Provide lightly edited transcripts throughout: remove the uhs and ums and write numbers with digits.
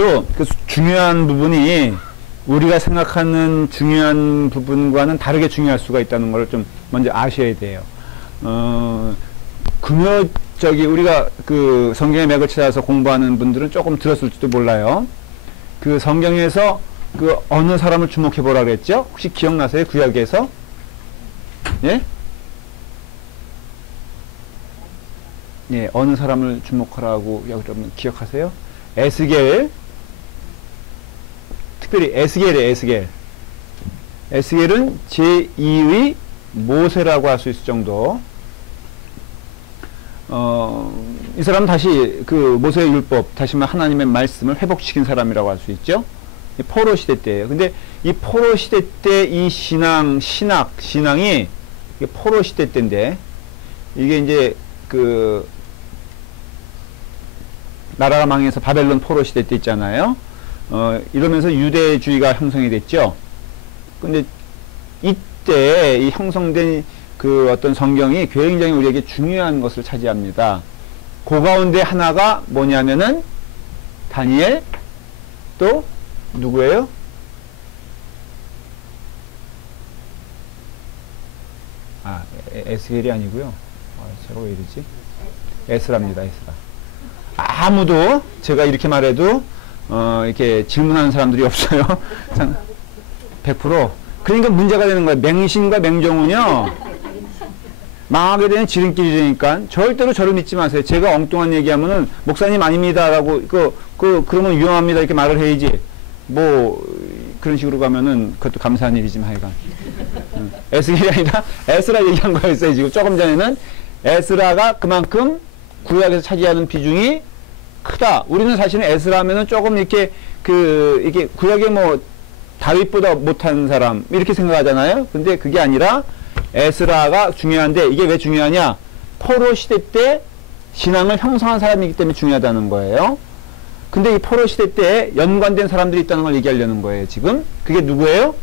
그 중요한 부분이 우리가 생각하는 중요한 부분과는 다르게 중요할 수가 있다는 걸 좀 먼저 아셔야 돼요. 우리가 그 성경의 맥을 찾아서 공부하는 분들은 조금 들었을지도 몰라요. 그 성경에서 그 어느 사람을 주목해 보라 그랬죠? 혹시 기억나세요? 구약에서? 예? 예, 어느 사람을 주목하라고 여러분 기억하세요? 에스겔. 특별히 에스겔이에요, 에스겔은 제2의 모세라고 할 수 있을 정도. 이 사람은 다시 그 모세의 율법, 다시 말해 하나님의 말씀을 회복시킨 사람이라고 할 수 있죠. 이 포로 시대 때예요. 근데 이 포로 시대 때 이 신앙이 포로 시대 때인데, 이게 이제 그 나라가 망해서 바벨론 포로 시대 때 있잖아요. 이러면서 유대주의가 형성이 됐죠. 근데 이때 이 형성된 그 어떤 성경이 굉장히 우리에게 중요한 것을 차지합니다. 그 가운데 하나가 뭐냐면은 다니엘, 또 누구예요? 에스겔이 아니고요. 제가 왜 이러지? 에스라입니다. 에스라. 아무도 제가 이렇게 말해도 이렇게 질문하는 사람들이 없어요. 100%. 그러니까 문제가 되는 거예요. 맹신과 맹종은요, 망하게 되는 지름길이니까 절대로 저를 믿지 마세요. 제가 엉뚱한 얘기하면은 목사님 아닙니다라고 그러면 위험합니다 이렇게 말을 해야지. 뭐 그런 식으로 가면은 그것도 감사한 일이지만 하여간. 에스겔이 아니라 에스라 얘기한 거였어요. 지금 조금 전에는 에스라가 그만큼 구약에서 차지하는 비중이 크다. 우리는 사실은 에스라면은 조금 이렇게 이게 구약에 뭐 다윗보다 못한 사람 이렇게 생각하잖아요. 근데 그게 아니라 에스라가 중요한데, 이게 왜 중요하냐? 포로 시대 때 신앙을 형성한 사람이기 때문에 중요하다는 거예요. 근데 이 포로 시대 때 연관된 사람들이 있다는 걸 얘기하려는 거예요. 지금 그게 누구예요?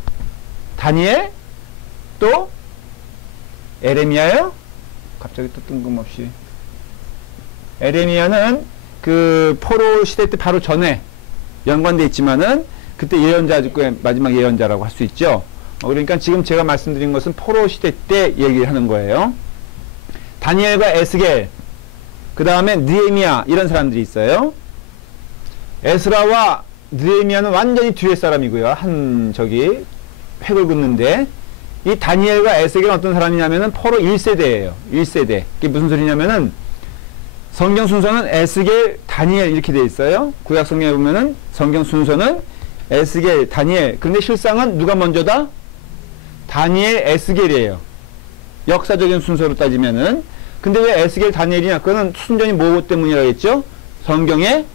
다니엘, 또 에레미야요? 갑자기 또 뜬금없이. 에레미야는 그 포로 시대 때 바로 전에 연관돼 있지만은 그때 예언자, 마지막 예언자라고 할 수 있죠. 그러니까 지금 제가 말씀드린 것은 포로 시대 때 얘기하는 거예요. 다니엘과 에스겔, 그 다음에 느헤미야, 이런 사람들이 있어요. 에스라와 느헤미야는 완전히 뒤에 사람이고요. 획을 긋는데, 이 다니엘과 에스겔은 어떤 사람이냐면은 포로 1세대예요. 1세대. 이게 무슨 소리냐면은 성경 순서는 에스겔, 다니엘 이렇게 돼 있어요. 구약 성경에 보면은 성경 순서는 에스겔, 다니엘. 근데 실상은 누가 먼저다? 다니엘, 에스겔이에요. 역사적인 순서로 따지면은. 근데 왜 에스겔, 다니엘이냐? 그거는 순전히 뭐 때문이라고 했죠? 성경의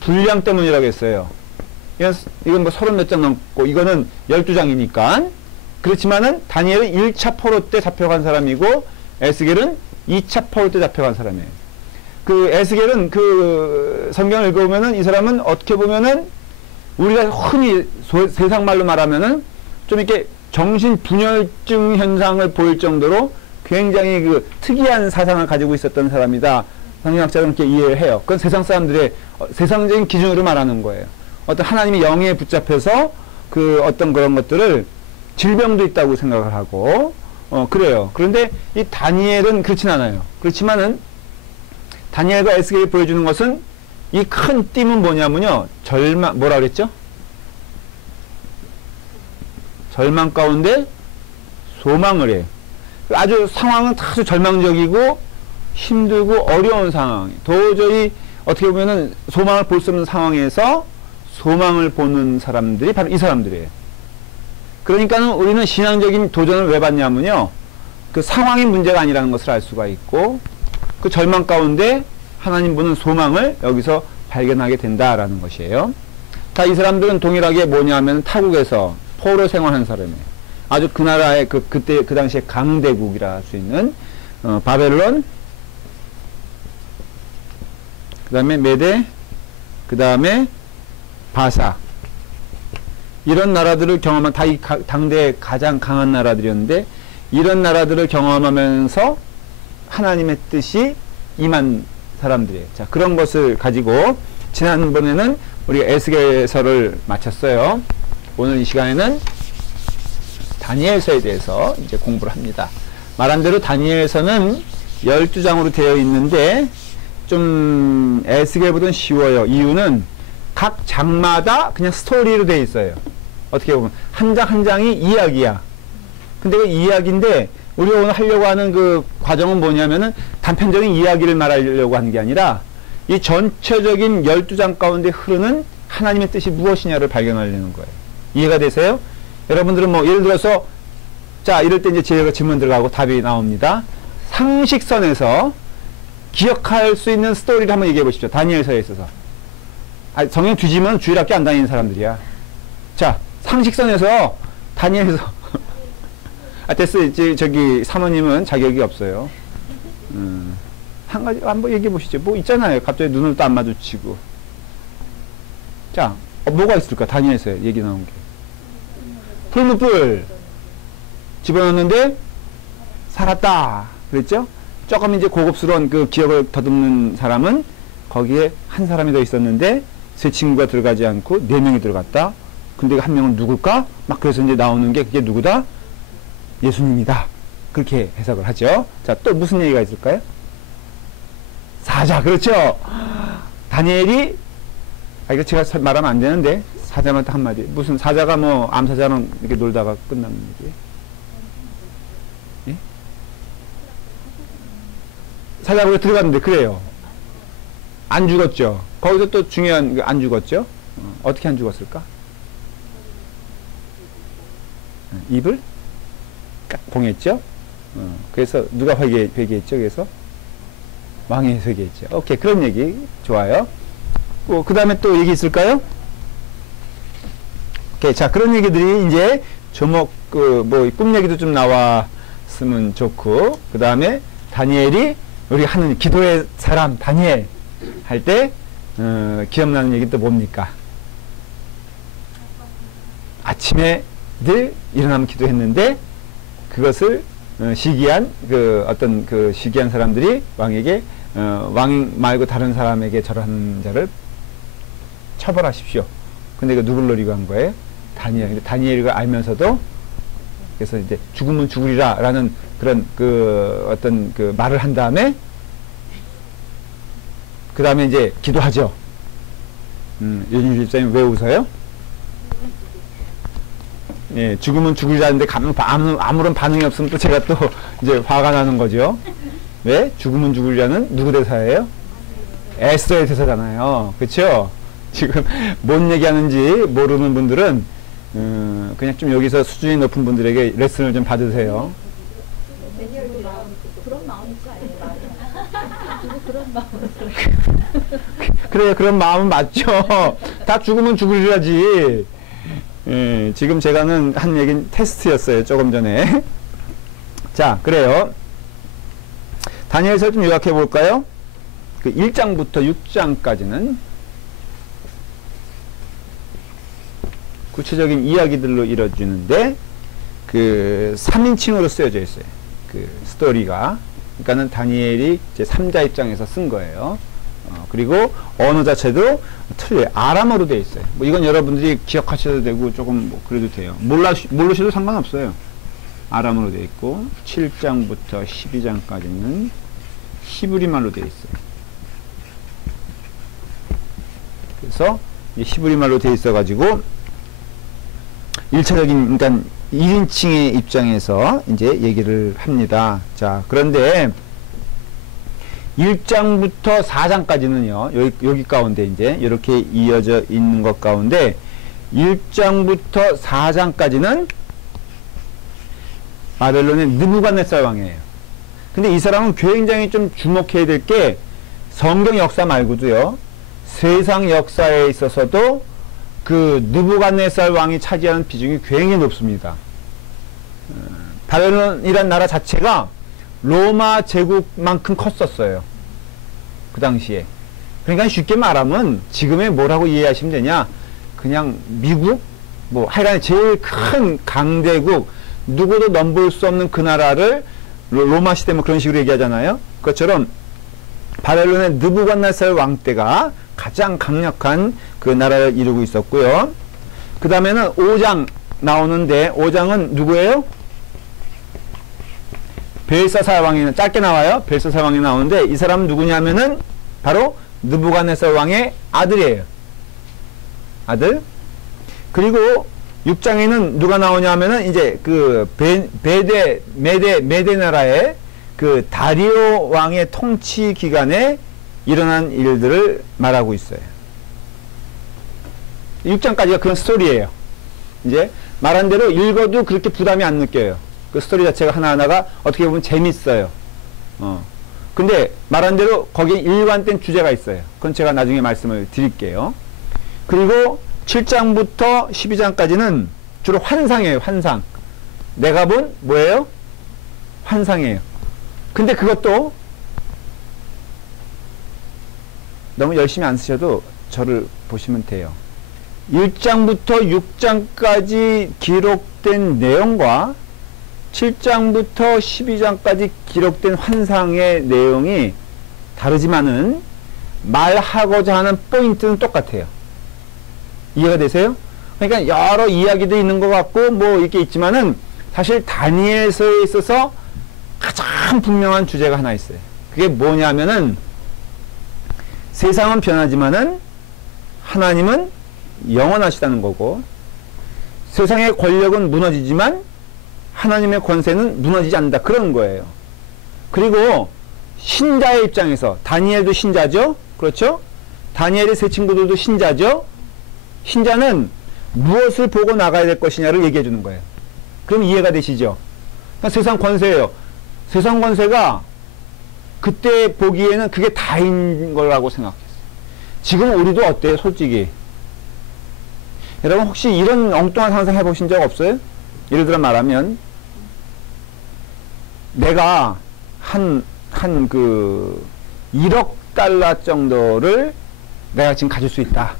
분량 때문이라고 했어요. 이건 뭐 30몇 장 넘고, 이거는 12장이니까. 그렇지만은 다니엘은 1차 포로 때 잡혀간 사람이고, 에스겔은 2차 포로 때 잡혀간 사람이에요. 그 에스겔은 그 성경을 읽어보면은 이 사람은 어떻게 보면은 우리가 흔히 세상 말로 말하면은 좀 이렇게 정신분열증 현상을 보일 정도로 굉장히 그 특이한 사상을 가지고 있었던 사람이다. 성경학자는 그렇게 이해를 해요. 그건 세상 사람들의 세상적인 기준으로 말하는 거예요. 어떤 하나님의 영에 붙잡혀서 그 어떤 그런 것들을 질병도 있다고 생각을 하고, 그래요. 그런데 이 다니엘은 그렇진 않아요. 그렇지만은 다니엘과 에스겔이 보여주는 것은 이 큰 띠은 뭐냐면요. 뭐라 그랬죠? 절망 가운데 소망을 해요. 아주 상황은 아주 절망적이고 힘들고 어려운 상황. 도저히 어떻게 보면은 소망을 볼 수 없는 상황에서 소망을 보는 사람들이 바로 이 사람들이에요. 그러니까는 우리는 신앙적인 도전을 왜 받냐면요. 그 상황이 문제가 아니라는 것을 알 수가 있고, 그 절망 가운데 하나님 보는 소망을 여기서 발견하게 된다라는 것이에요. 다 이 사람들은 동일하게 뭐냐면 타국에서 포로 생활한 사람이에요. 아주 그 나라의 그때 그 당시에 강대국이라 할 수 있는 바벨론, 그 다음에 메데, 그 다음에 바사, 이런 나라들을 경험한 다 이 당대의 가장 강한 나라들이었는데, 이런 나라들을 경험하면서 하나님의 뜻이 임한 사람들이에요. 자, 그런 것을 가지고 지난번에는 우리가 에스겔서를 마쳤어요. 오늘 이 시간에는 다니엘서에 대해서 이제 공부를 합니다. 말한 대로 다니엘서는 12장으로 되어 있는데 좀 에스겔보다는 쉬워요. 이유는 각 장마다 그냥 스토리로 되어 있어요. 어떻게 보면 한 장 한 장이 이야기야. 근데 그 이야기인데 우리가 오늘 하려고 하는 그 과정은 뭐냐면은 단편적인 이야기를 말하려고 하는 게 아니라 이 전체적인 12장 가운데 흐르는 하나님의 뜻이 무엇이냐를 발견하려는 거예요. 이해가 되세요? 여러분들은 뭐 예를 들어서 자 이럴 때 이제 제가 질문 들어가고 답이 나옵니다. 상식선에서 기억할 수 있는 스토리를 한번 얘기해 보십시오. 다니엘서에 있어서. 성경 뒤지면 주일학교 안 다니는 사람들이야. 자, 상식선에서 다니엘서 됐어. 이제 저기 사모님은 자격이 없어요. 한 가지 한번 얘기해 보시죠. 뭐 있잖아요. 갑자기 눈을 또 안 마주치고. 자, 뭐가 있을까? 다니엘서에 얘기 나온 게. 풀무불 집어넣는데 살았다. 그랬죠? 조금 이제 고급스러운 그 기억을 더듬는 사람은 거기에 한 사람이 더 있었는데 세 친구가 들어가지 않고 네 명이 들어갔다. 근데 한 명은 누굴까? 막 그래서 이제 나오는 게 그게 누구다? 예수님이다. 그렇게 해석을 하죠. 자, 또 무슨 얘기가 있을까요? 사자, 그렇죠? 다니엘이, 이거 제가 말하면 안 되는데, 사자만 딱 한마디. 무슨 사자가 뭐, 암사자랑 이렇게 놀다가 끝나는 얘기예요? 예? 사자가 들어갔는데, 그래요. 안 죽었죠. 거기서 또 중요한, 안 죽었죠? 어떻게 안 죽었을까? 입을 딱 봉했죠? 그래서 누가 회개했죠? 그래서 왕이 회개했죠. 오케이, 그런 얘기 좋아요. 그 다음에 또 얘기 있을까요? 오케이, 자 그런 얘기들이 이제 조목 뭐 꿈 얘기도 좀 나왔으면 좋고 그 다음에 다니엘이 우리 하는 기도의 사람 다니엘 할 때 기억나는 얘기 또 뭡니까? 아침에 늘 일어나면 기도했는데 그것을 시기한 어떤 시기한 사람들이 왕에게 왕 말고 다른 사람에게 절하는 자를 처벌하십시오. 근데 그 누굴 노리고 한 거예요? 다니엘. 근데 다니엘이 알면서도 그래서 이제 죽으면 죽으리라라는 그런 어떤 말을 한 다음에 그 다음에 이제 기도하죠. 예수님 집사님 왜 웃어요? 예, 죽으면 죽으리라는데 아무런 반응이 없으면 또 제가 또 이제 화가 나는 거죠. 왜? 죽으면 죽으리라는 누구 대사예요? 에스더의 대사잖아요. 그쵸? 지금 뭔 얘기하는지 모르는 분들은 그냥 좀 여기서 수준이 높은 분들에게 레슨을 좀 받으세요. 그런 마음일까? 그런 마음으로 그래요. 그런 마음은 맞죠. 다 죽으면 죽으리라지. 예, 지금 제가 한 얘기는 테스트였어요. 조금 전에. 자, 그래요. 다니엘서 좀 요약해 볼까요? 1장부터 6장까지는 구체적인 이야기들로 이루어지는데 3인칭으로 쓰여져 있어요. 스토리가. 그러니까는 다니엘이 이제 3자 입장에서 쓴 거예요. 그리고 언어 자체도 틀려요. 아람어로 되어 있어요. 뭐 이건 여러분들이 기억하셔도 되고 조금 뭐 그래도 돼요. 모르셔도 상관없어요. 아람어로 되어 있고 7장부터 12장까지는 히브리 말로 되어 있어요. 그래서 히브리 말로 되어 있어 가지고 1차적인 그러니까 1인칭의 입장에서 이제 얘기를 합니다. 자, 그런데 1장부터 4장까지는요, 여기 가운데 이제 이렇게 이어져 있는 것 가운데 1장부터 4장까지는 바벨론의 느부갓네살 왕이에요. 근데 이 사람은 굉장히 좀 주목해야 될 게 성경 역사 말고도요, 세상 역사에 있어서도 느부갓네살 왕이 차지하는 비중이 굉장히 높습니다. 바벨론이란 나라 자체가 로마 제국만큼 컸었어요. 그 당시에. 그러니까 쉽게 말하면 지금의 뭐라고 이해하시면 되냐? 그냥 미국? 뭐 하여간 제일 큰 강대국, 누구도 넘볼 수 없는 그 나라를 로마 시대 뭐 그런 식으로 얘기하잖아요. 그것처럼 바벨론의 느부갓네살 왕 때가 가장 강력한 그 나라를 이루고 있었고요. 그 다음에는 5장 나오는데 5장은 누구예요? 벨사살 왕이 짧게 나와요. 벨사살 왕이 나오는데 이 사람은 누구냐면은 바로 느부갓네살 왕의 아들이에요. 아들. 그리고 6장에는 누가 나오냐면은 이제 그 메데 나라의 그 다리오 왕의 통치 기간에 일어난 일들을 말하고 있어요. 6장까지가 그런 스토리예요. 이제 말한 대로 읽어도 그렇게 부담이 안 느껴요. 그 스토리 자체가 하나하나가 어떻게 보면 재밌어요. 근데 말한 대로 거기에 일관된 주제가 있어요. 그건 제가 나중에 말씀을 드릴게요. 그리고 7장부터 12장까지는 주로 환상이에요. 환상. 내가 본 뭐예요? 환상이에요. 근데 그것도 너무 열심히 안 쓰셔도 저를 보시면 돼요. 1장부터 6장까지 기록된 내용과 7장부터 12장까지 기록된 환상의 내용이 다르지만은 말하고자 하는 포인트는 똑같아요. 이해가 되세요? 그러니까 여러 이야기도 있는 것 같고 뭐 이렇게 있지만은 사실 다니엘서에 있어서 가장 분명한 주제가 하나 있어요. 그게 뭐냐면은 세상은 변하지만은 하나님은 영원하시다는 거고, 세상의 권력은 무너지지만 하나님의 권세는 무너지지 않는다. 그런 거예요. 그리고 신자의 입장에서, 다니엘도 신자죠? 그렇죠? 다니엘의 세 친구들도 신자죠? 신자는 무엇을 보고 나가야 될 것이냐를 얘기해 주는 거예요. 그럼 이해가 되시죠? 그러니까 세상 권세예요. 세상 권세가 그때 보기에는 그게 다인 거라고 생각했어요. 지금 우리도 어때요? 솔직히. 여러분 혹시 이런 엉뚱한 상상 해보신 적 없어요? 예를 들어 말하면 내가 한 1억 달러 정도를 내가 지금 가질 수 있다.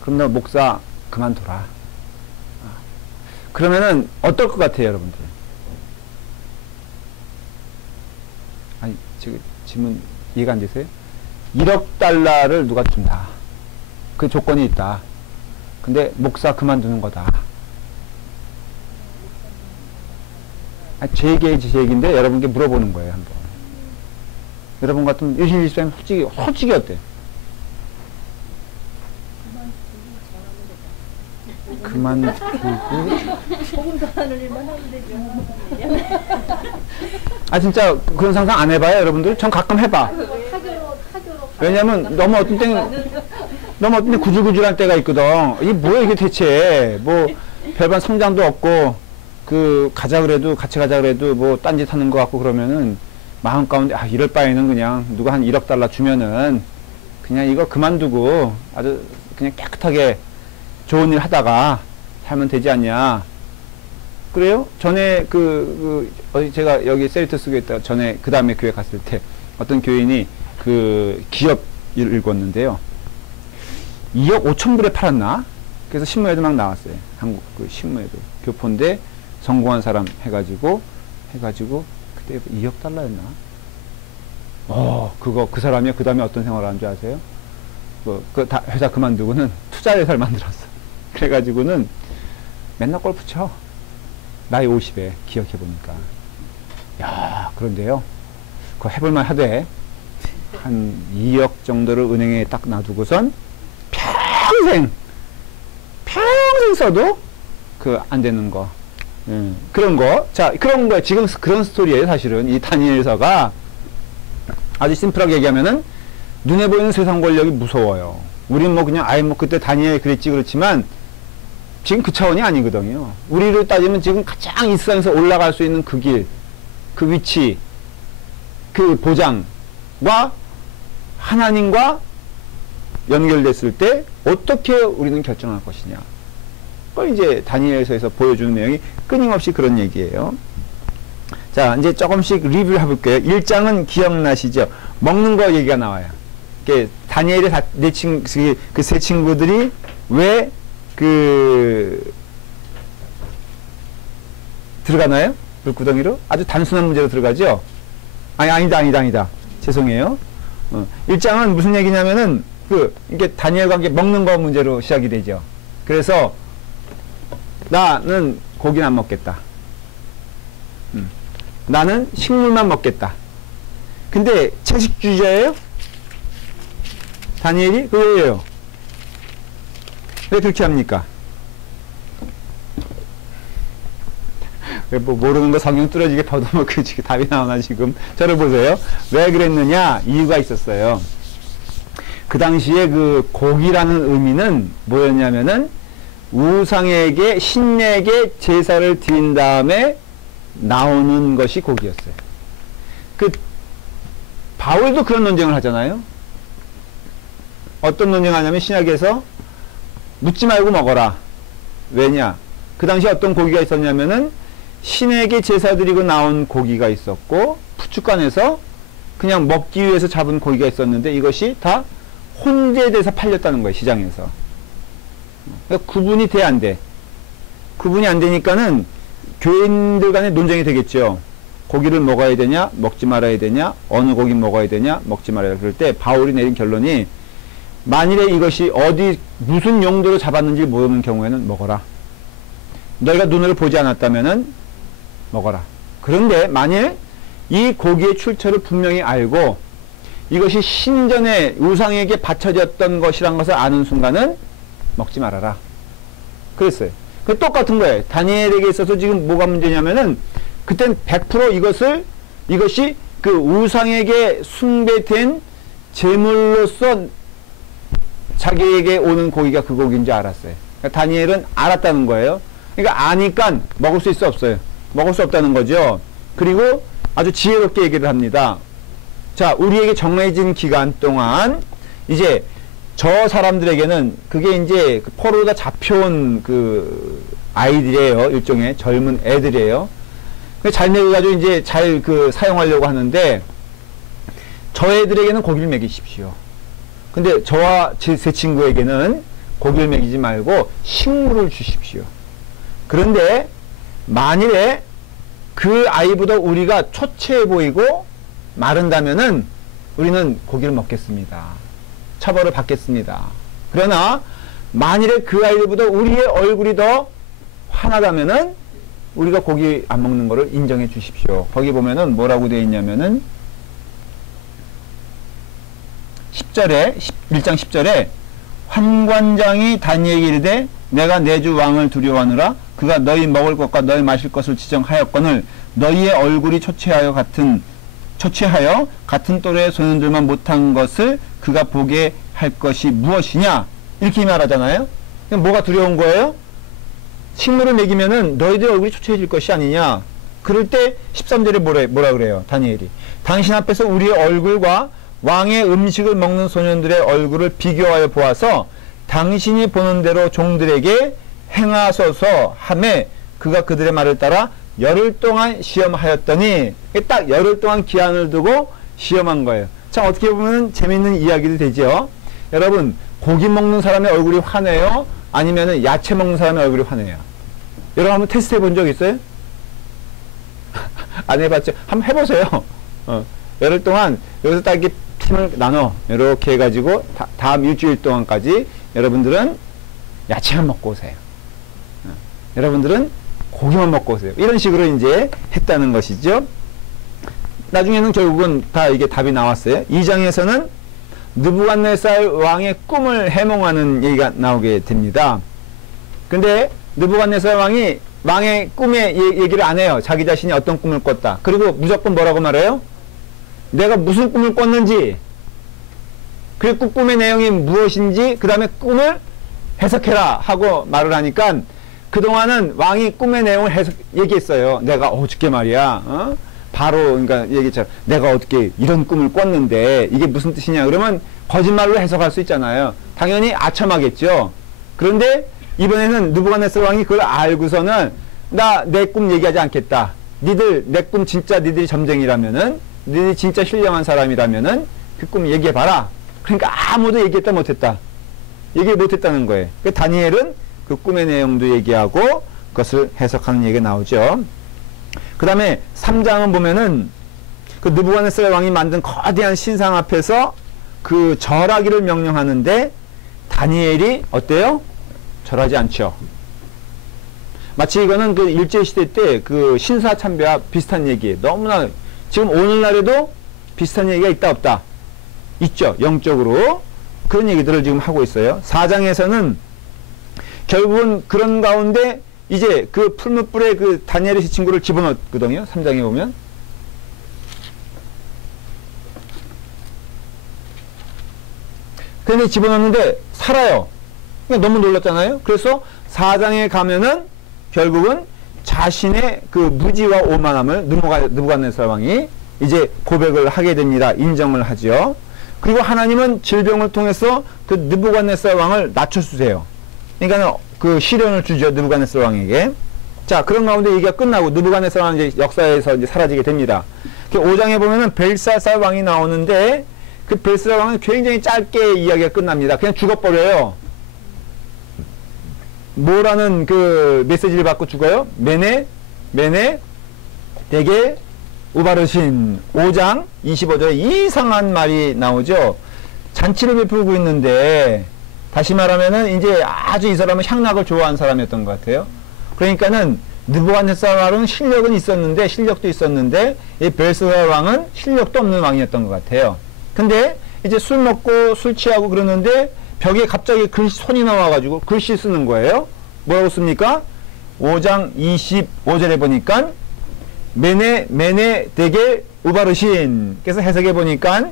그럼 너 목사 그만둬라. 그러면은 어떨 것 같아요, 여러분들? 아니, 지금 질문 이해가 안 되세요? 1억 달러를 누가 준다. 그 조건이 있다. 근데 목사 그만두는 거다. 제 얘기인데 여러분께 물어보는 거예요, 한번. 여러분 같으면 1심 1심 솔직히 어때? 그만두고 조금 더 하는 일만 하면 되죠. 아 진짜 그런 상상 안 해봐요, 여러분들? 전 가끔 해봐. 타교로 왜냐면 너무 어떤 때 구질구질한 때가 있거든. 이게 뭐야 이게 대체. 뭐 별반 성장도 없고 그 가자 그래도 같이 가자 그래도 뭐 딴짓 하는 것 같고 그러면은 마음 가운데 아 이럴 바에는 그냥 누가 한 1억 달러 주면은 그냥 이거 그만두고 아주 그냥 깨끗하게 좋은 일 하다가 살면 되지 않냐. 그래요? 전에 제가 여기 세리터스 교회 있다가 전에 그 다음에 교회 갔을 때 어떤 교인이 그 기업 일을 읽었는데요. 2억 5천 불에 팔았나? 그래서 신문에도 막 나왔어요. 한국 그 신문에도. 교포인데 성공한 사람 해가지고 그때 2억 달러였나? 그 사람이 그 다음에 어떤 생활을 한 줄 아세요? 회사 그만두고는 투자 회사를 만들었어. 그래가지고는 맨날 골프 쳐. 나이 50에 기억해보니까. 야, 그런데요. 그거 해볼만 하대. 한 2억 정도를 은행에 딱 놔두고선 평생 써도 안 되는 거. 그런 거. 자, 그런 거, 지금 그런 스토리예요, 사실은. 이 다니엘서가 아주 심플하게 얘기하면은 눈에 보이는 세상 권력이 무서워요. 우린 뭐 그냥 그때 다니엘 그랬지 그렇지만 지금 그 차원이 아니거든요. 우리를 따지면 지금 가장 이 세상에서 올라갈 수 있는 그 길, 그 위치, 그 보장과 하나님과 연결됐을 때 어떻게 우리는 결정할 것이냐. 그걸 이제 다니엘서에서 보여주는 내용이 끊임없이 그런 얘기예요. 자, 이제 조금씩 리뷰를 해볼게요. 1장은 기억나시죠? 먹는 거 얘기가 나와요. 다니엘의 그 세 친구들이 왜 들어가나요? 물구덩이로? 아주 단순한 문제로 들어가죠? 아니다. 죄송해요. 1장은 무슨 얘기냐면은 이게 다니엘과 함께 먹는 거 문제로 시작이 되죠. 그래서 나는 고기는 안 먹겠다. 나는 식물만 먹겠다. 근데 채식주의자예요? 다니엘이? 왜요? 왜 그렇게 합니까? 뭐 모르는 거 성경 뚫어지게 봐도 뭐 그 답이 나오나 지금. 저를 보세요. 왜 그랬느냐? 이유가 있었어요. 그 당시에 그 고기라는 의미는 뭐였냐면은 우상에게 신에게 제사를 드린 다음에 나오는 것이 고기였어요. 그 바울도 그런 논쟁을 하잖아요. 어떤 논쟁을 하냐면 신약에서 묻지 말고 먹어라. 왜냐? 그 당시에 어떤 고기가 있었냐면은 신에게 제사 드리고 나온 고기가 있었고 푸축간에서 그냥 먹기 위해서 잡은 고기가 있었는데 이것이 다 혼재돼서 팔렸다는 거예요. 시장에서. 그러니까 구분이 돼 안 돼? 구분이 안 되니까는 교인들 간에 논쟁이 되겠죠. 고기를 먹어야 되냐 먹지 말아야 되냐, 어느 고기 먹어야 되냐 먹지 말아야 되냐. 그럴 때 바울이 내린 결론이 만일에 이것이 어디 무슨 용도로 잡았는지 모르는 경우에는 먹어라. 너희가 눈으로 보지 않았다면은 먹어라. 그런데 만일 이 고기의 출처를 분명히 알고 이것이 신전의 우상에게 바쳐졌던 것이란 것을 아는 순간은 먹지 말아라. 그랬어요. 그 똑같은 거예요. 다니엘에게 있어서 지금 뭐가 문제냐면은 그땐 100% 이것이 그 우상에게 숭배된 제물로서 자기에게 오는 고기가 그 고기인 줄 알았어요. 그러니까 다니엘은 알았다는 거예요. 그러니까 아니까 먹을 수 있어 없어요? 먹을 수 없다는 거죠. 그리고 아주 지혜롭게 얘기를 합니다. 자, 우리에게 정해진 기간 동안 이제 저 사람들에게는 그게 이제 포로가 잡혀온 그 아이들이에요. 일종의 젊은 애들이에요. 잘 먹여가지고 이제 잘 사용하려고 하는데 저 애들에게는 고기를 먹이십시오. 근데 저와 제 친구에게는 고기를 먹이지 말고 식물을 주십시오. 그런데 만일에 그 아이보다 우리가 초췌해 보이고 마른다면은 우리는 고기를 먹겠습니다. 처벌을 받겠습니다. 그러나 만일에 그 아이들보다 우리의 얼굴이 더 환하다면은 우리가 고기 안 먹는 거를 인정해 주십시오. 거기 보면은 뭐라고 되어 있냐면은 1장 10절에 환관장이 다니엘에게 이르되 내가 내 주 왕을 두려워하느라 그가 너희 먹을 것과 너희 마실 것을 지정하였거늘 너희의 얼굴이 초췌하여 같은 또래의 소년들만 못한 것을 그가 보게 할 것이 무엇이냐 이렇게 말하잖아요. 뭐가 두려운 거예요? 식물을 먹이면은 너희들 얼굴이 초췌해질 것이 아니냐. 그럴 때 13절에 뭐라 그래요? 다니엘이 당신 앞에서 우리의 얼굴과 왕의 음식을 먹는 소년들의 얼굴을 비교하여 보아서 당신이 보는 대로 종들에게 행하소서 하매 그가 그들의 말을 따라 열흘 동안 시험하였더니 딱 열흘 동안 기한을 두고 시험한 거예요. 참 어떻게 보면 재밌는 이야기도 되죠. 여러분 고기 먹는 사람의 얼굴이 환해요? 아니면 야채 먹는 사람의 얼굴이 환해요? 여러분 한번 테스트 해본 적 있어요? 안 해봤죠? 한번 해보세요. 열흘 동안 여기서 딱 이렇게 팀을 나눠 이렇게 해가지고 다음 일주일 동안까지 여러분들은 야채만 먹고 오세요. 여러분들은 고기만 먹고 오세요. 이런 식으로 이제 했다는 것이죠. 나중에는 결국은 다 이게 답이 나왔어요. 2장에서는 느부갓네살 왕의 꿈을 해몽하는 얘기가 나오게 됩니다. 근데 느부갓네살 왕이 왕의 꿈의 얘기를 안 해요. 자기 자신이 어떤 꿈을 꿨다. 그리고 무조건 뭐라고 말해요? 내가 무슨 꿈을 꿨는지, 그리고 꿈의 내용이 무엇인지, 그 다음에 꿈을 해석해라 하고 말을 하니까 그동안은 왕이 꿈의 내용을 얘기했어요. 내가 어저께 말이야, 바로, 그러니까 얘기했잖아. 내가 어떻게 이런 꿈을 꿨는데 이게 무슨 뜻이냐. 그러면 거짓말로 해석할 수 있잖아요. 당연히 아첨하겠죠. 그런데 이번에는 느부갓네살 왕이 그걸 알고서는 나 내 꿈 얘기하지 않겠다. 니들 내 꿈 진짜 니들이 점쟁이라면은, 니들이 진짜 신령한 사람이라면은 그 꿈 얘기해봐라. 그러니까 아무도 얘기했다 못했다. 얘기 못했다는 거예요. 그 다니엘은 그 꿈의 내용도 얘기하고 그것을 해석하는 얘기가 나오죠. 그 다음에 3장은 보면은 그 느부갓네살 왕이 만든 거대한 신상 앞에서 그 절하기를 명령하는데 다니엘이 어때요? 절하지 않죠. 마치 이거는 그 일제시대 때 그 신사참배와 비슷한 얘기예요. 너무나 지금 오늘날에도 비슷한 얘기가 있다 없다? 있죠. 영적으로. 그런 얘기들을 지금 하고 있어요. 4장에서는 결국은 그런 가운데 이제 그 풀무불에 그 다니엘의 친구를 집어넣거든요. 3장에 보면. 근데 집어넣는데 살아요. 그러니까 너무 놀랐잖아요. 그래서 4장에 가면은 결국은 자신의 그 무지와 오만함을 느부갓네살 왕이 이제 고백을 하게 됩니다. 인정을 하죠. 그리고 하나님은 질병을 통해서 그 느부갓네살 왕을 낮춰주세요. 그러니까 그 시련을 주죠. 느부갓네살 왕에게. 자, 그런 가운데 얘기가 끝나고 느부갓네살 왕은 이제 역사에서 이제 사라지게 됩니다. 5장에 보면은 벨사살 왕이 나오는데 그 벨사살 왕은 굉장히 짧게 이야기가 끝납니다. 그냥 죽어버려요. 뭐라는 그 메시지를 받고 죽어요? 메네 대게 우바르신 5장 25절에 이상한 말이 나오죠. 잔치를 베풀고 있는데 다시 말하면은 이제 아주 이 사람은 향락을 좋아하는 사람이었던 것 같아요. 그러니까는 느부갓네살 왕은 실력은 있었는데 실력도 있었는데 이 벨사살 왕은 실력도 없는 왕이었던 것 같아요. 근데 이제 술 먹고 술 취하고 그러는데 벽에 갑자기 손이 나와가지고 글씨 쓰는 거예요. 뭐라고 씁니까? 5장 25절에 보니까 메네 대게 우바르신. 그래서 해석해 보니까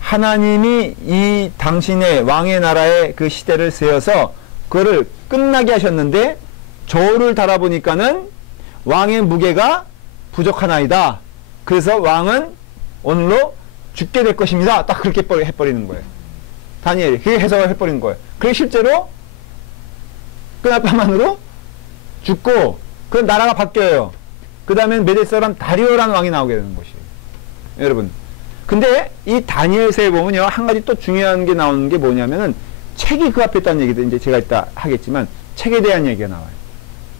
하나님이 이 당신의 왕의 나라의 그 시대를 세워서 그거를 끝나게 하셨는데 저울을 달아보니까는 왕의 무게가 부족하나이다. 그래서 왕은 오늘로 죽게 될 것입니다. 딱 그렇게 해버리는 거예요. 다니엘이 그게 해석을 해버린 거예요. 그게 실제로 끝날 밤만으로 죽고 그 나라가 바뀌어요. 그 다음에 메대 사람 다리오라는 왕이 나오게 되는 것이에요. 여러분. 근데 이 다니엘서에 보면요. 한 가지 또 중요한 게 나오는 게 뭐냐면은 책이 그 앞에 있다는 얘기도 이제 제가 이따 하겠지만 책에 대한 얘기가 나와요.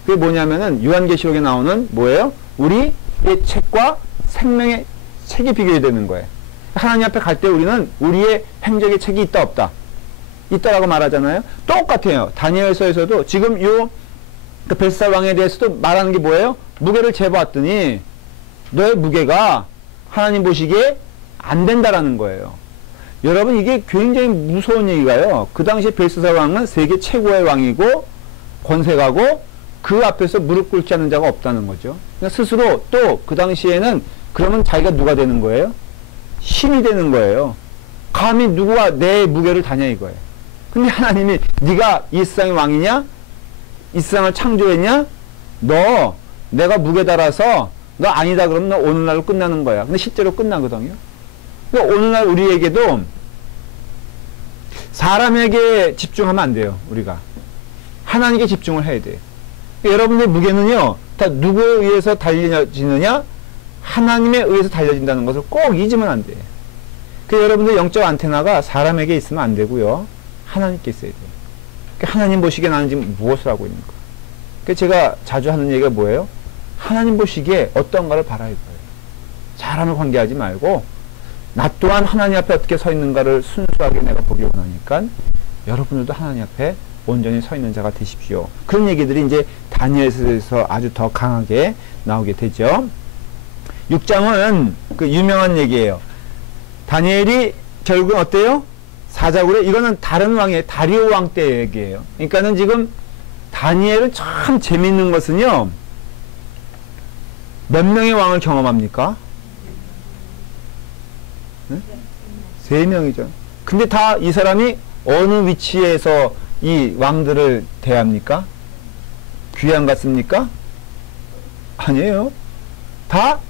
그게 뭐냐면은 요한계시록에 나오는 뭐예요? 우리의 책과 생명의 책이 비교가 되는 거예요. 하나님 앞에 갈 때 우리는 우리의 행적의 책이 있다 없다? 있다라고 말하잖아요. 똑같아요. 다니엘서에서도 지금 그 벨사살 왕에 대해서도 말하는 게 뭐예요? 무게를 재봤더니 너의 무게가 하나님 보시기에 안 된다라는 거예요. 여러분 이게 굉장히 무서운 얘기가요. 그 당시에 벨사살 왕은 세계 최고의 왕이고 권세가고 그 앞에서 무릎 꿇지 않는 자가 없다는 거죠. 그러니까 스스로 또 그 당시에는 그러면 자기가 누가 되는 거예요? 신이 되는 거예요. 감히 누구와 내 무게를 다냐 이거예요. 근데 하나님이 네가 이 세상의 왕이냐? 이 세상을 창조했냐? 너 내가 무게 달아서 너 아니다 그러면 너 오늘날로 끝나는 거야. 근데 실제로 끝나거든요. 그러니까 오늘날 우리에게도 사람에게 집중하면 안 돼요. 우리가 하나님께 집중을 해야 돼요. 그러니까 여러분의 무게는요 다 누구에 의해서 달려지느냐? 하나님에 의해서 달려진다는 것을 꼭 잊으면 안 돼요. 그 여러분들 영적 안테나가 사람에게 있으면 안 되고요. 하나님께 있어야 돼요. 그러니까 하나님 보시기에 나는 지금 무엇을 하고 있는가. 그러니까 제가 자주 하는 얘기가 뭐예요? 하나님 보시기에 어떤가를 바라야 돼요. 사람을 관계하지 말고 나 또한 하나님 앞에 어떻게 서 있는가를 순수하게 내가 보기 원하니까 여러분들도 하나님 앞에 온전히 서 있는 자가 되십시오. 그런 얘기들이 이제 다니엘서에서 아주 더 강하게 나오게 되죠. 6장은 그 유명한 얘기예요. 다니엘이 결국은 어때요? 사자굴에 이거는 다른 왕의 다리오 왕 때 얘기예요. 그러니까는 지금 다니엘은 참 재밌는 것은요. 몇 명의 왕을 경험합니까? 네? 3명이죠. 근데 다 이 사람이 어느 위치에서 이 왕들을 대합니까? 귀양 같습니까? 아니에요. 다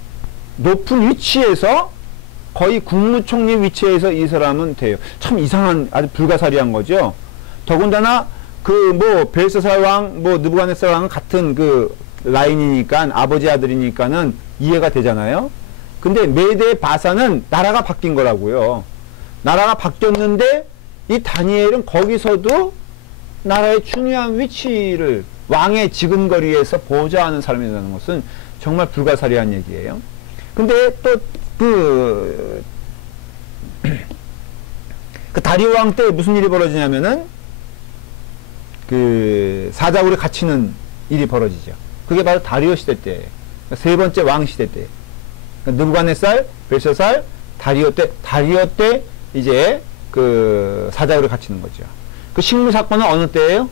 높은 위치에서 거의 국무총리 위치에서 이 사람은 돼요. 참 이상한 아주 불가사리한 거죠. 더군다나 그 뭐 벨사살 왕, 뭐 느부갓네살 왕은 같은 그 라인이니까 아버지 아들이니까는 이해가 되잖아요. 근데 메대 바사는 나라가 바뀐 거라고요. 나라가 바뀌었는데 이 다니엘은 거기서도 나라의 중요한 위치를 왕의 지근거리에서 보좌하는 사람이라는 것은 정말 불가사리한 얘기예요. 근데 또 그 다리오 왕 때 무슨 일이 벌어지냐면은 그 사자굴에 갇히는 일이 벌어지죠. 그게 바로 다리오 시대 때예요. 세 번째 왕 시대 때. 느부갓네살, 벨사살, 다리오 때 이제 그 사자굴에 갇히는 거죠. 그 식물 사건은 어느 때예요?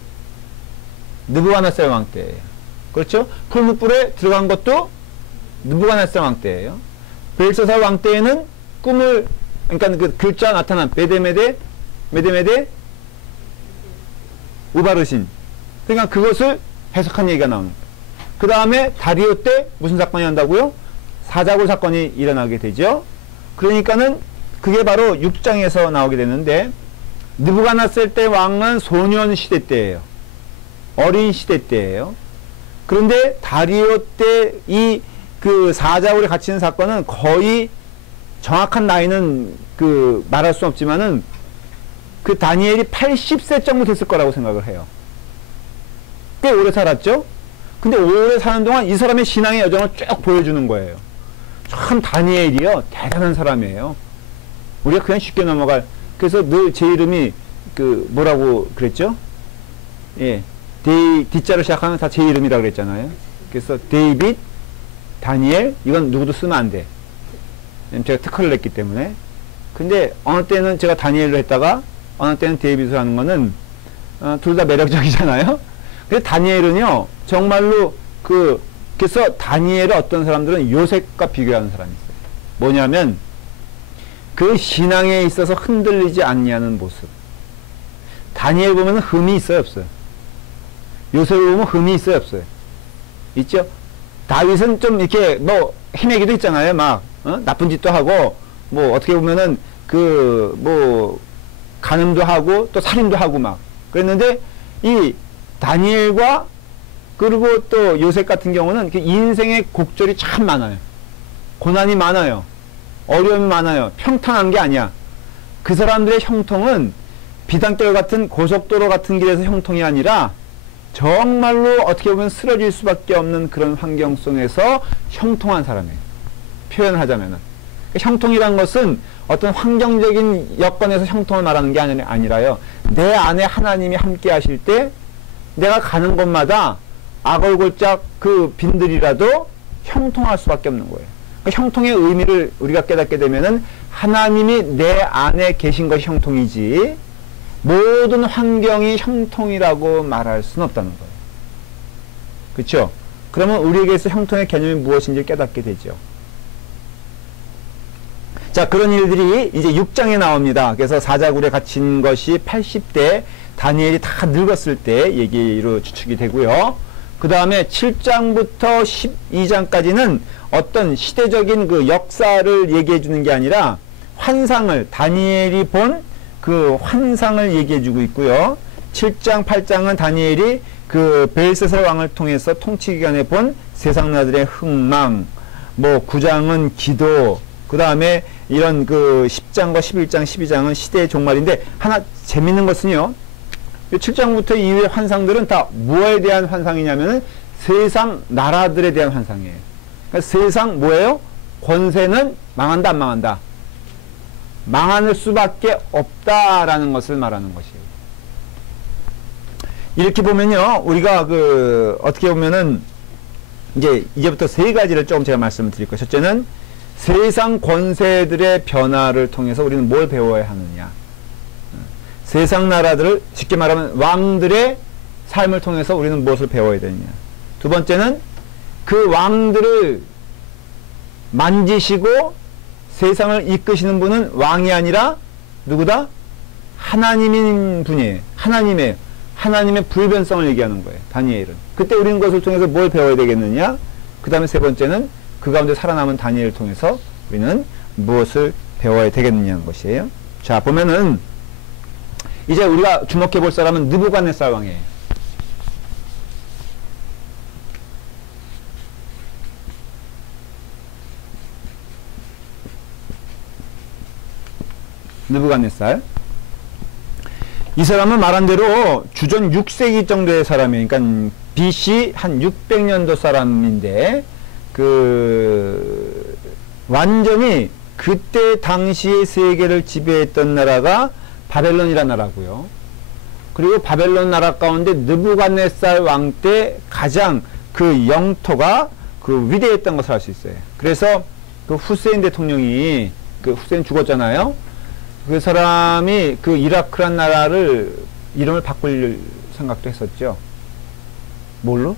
느부갓네살 왕 때예요. 그렇죠? 풀무불에 들어간 것도 느부갓네살 왕 때예요. 벨사살 왕 때에는 꿈을, 그러니까 그 글자 나타난 메데메데 우바르신. 그러니까 그것을 해석한 얘기가 나옵니다. 그 다음에 다리오 때 무슨 사건이 난다고요? 사자굴 사건이 일어나게 되죠. 그러니까는 그게 바로 6장에서 나오게 되는데, 느부갓네살 때 왕은 소년 시대 때예요. 어린 시대 때예요. 그런데 다리오 때 이 그 사자굴에 갇히는 사건은 거의 정확한 나이는 그 말할 수 없지만은 그 다니엘이 80세 정도 됐을 거라고 생각을 해요. 꽤 오래 살았죠? 근데 오래 사는 동안 이 사람의 신앙의 여정을 쭉 보여주는 거예요. 참 다니엘이요, 대단한 사람이에요. 우리가 그냥 쉽게 넘어갈, 그래서 늘 제 이름이 그 뭐라고 그랬죠? 예, D자로 시작하면 다 제 이름이라고 그랬잖아요. 그래서 데이빗, 다니엘, 이건 누구도 쓰면 안 돼. 제가 특허를 냈기 때문에. 근데 어느 때는 제가 다니엘로 했다가 어느 때는 데이빗으로 하는 거는 둘 다 매력적이잖아요. 근데 다니엘은요, 정말로 그래서 다니엘을 어떤 사람들은 요셉과 비교하는 사람이 있어요. 뭐냐면 그 신앙에 있어서 흔들리지 않냐는 모습. 다니엘 보면 흠이 있어요, 없어요? 요셉을 보면 흠이 있어요, 없어요? 있죠? 다윗은 좀 이렇게 뭐 헤매기도 있잖아요. 막 나쁜 짓도 하고 뭐 어떻게 보면은 그 뭐 간음도 하고 또 살인도 하고 막 그랬는데, 이 다니엘과 그리고 또 요셉 같은 경우는 인생의 곡절이 참 많아요. 고난이 많아요. 어려움이 많아요. 평탄한 게 아니야. 그 사람들의 형통은 비단길 같은 고속도로 같은 길에서 형통이 아니라 정말로 어떻게 보면 쓰러질 수밖에 없는 그런 환경 속에서 형통한 사람이에요. 표현하자면은. 형통이란 것은 어떤 환경적인 여건에서 형통을 말하는 게 아니라요. 내 안에 하나님이 함께 하실 때 내가 가는 곳마다 악얼골짝 그 빈들이라도 형통할 수밖에 없는 거예요. 그러니까 형통의 의미를 우리가 깨닫게 되면은 하나님이 내 안에 계신 것이 형통이지 모든 환경이 형통이라고 말할 수는 없다는 거예요. 그렇죠? 그러면 우리에게서 형통의 개념이 무엇인지 깨닫게 되죠. 자, 그런 일들이 이제 6장에 나옵니다. 그래서 사자굴에 갇힌 것이 80대 다니엘이 다 늙었을 때 얘기로 추측이 되고요. 그 다음에 7장부터 12장까지는 어떤 시대적인 그 역사를 얘기해 주는 게 아니라 환상을, 다니엘이 본 그 환상을 얘기해 주고 있고요. 7장, 8장은 다니엘이 그 벨사살 왕을 통해서 통치 기간에 본 세상 나라들의 흥망, 뭐 9장은 기도, 그 다음에 이런 그 10장과 11장, 12장은 시대의 종말인데, 하나 재밌는 것은요, 7장부터 이후의 환상들은 다 무엇에 대한 환상이냐면은 세상 나라들에 대한 환상이에요. 그러니까 세상 뭐예요? 권세는 망한다, 안 망한다? 망할 수밖에 없다라는 것을 말하는 것이에요. 이렇게 보면요, 우리가 어떻게 보면은 이제부터 세 가지를 조금 제가 말씀을 드릴 거예요. 첫째는 세상 권세들의 변화를 통해서 우리는 뭘 배워야 하느냐. 세상 나라들을 쉽게 말하면 왕들의 삶을 통해서 우리는 무엇을 배워야 되느냐. 두 번째는 그 왕들을 만지시고 세상을 이끄시는 분은 왕이 아니라 누구다? 하나님인 분이에요. 하나님의 불변성을 얘기하는 거예요. 다니엘은. 그때 우리는 그것을 통해서 뭘 배워야 되겠느냐? 그 다음에 세 번째는 그 가운데 살아남은 다니엘을 통해서 우리는 무엇을 배워야 되겠느냐는 것이에요. 자, 보면은 이제 우리가 주목해 볼 사람은 느부갓네살 왕이에요. 느부갓네살. 이 사람은 말한 대로 주전 6세기 정도의 사람이에요. 그러니까 BC 한 600년도 사람인데 완전히 그때 당시의 세계를 지배했던 나라가 바벨론이라는 나라고요. 그리고 바벨론 나라 가운데 느부갓네살 왕 때 가장 그 영토가 그 위대했던 것을 알 수 있어요. 그래서 그 후세인 대통령이, 그 후세인 죽었잖아요. 그 사람이 그 이라크란 나라를 이름을 바꿀 생각도 했었죠. 뭘로?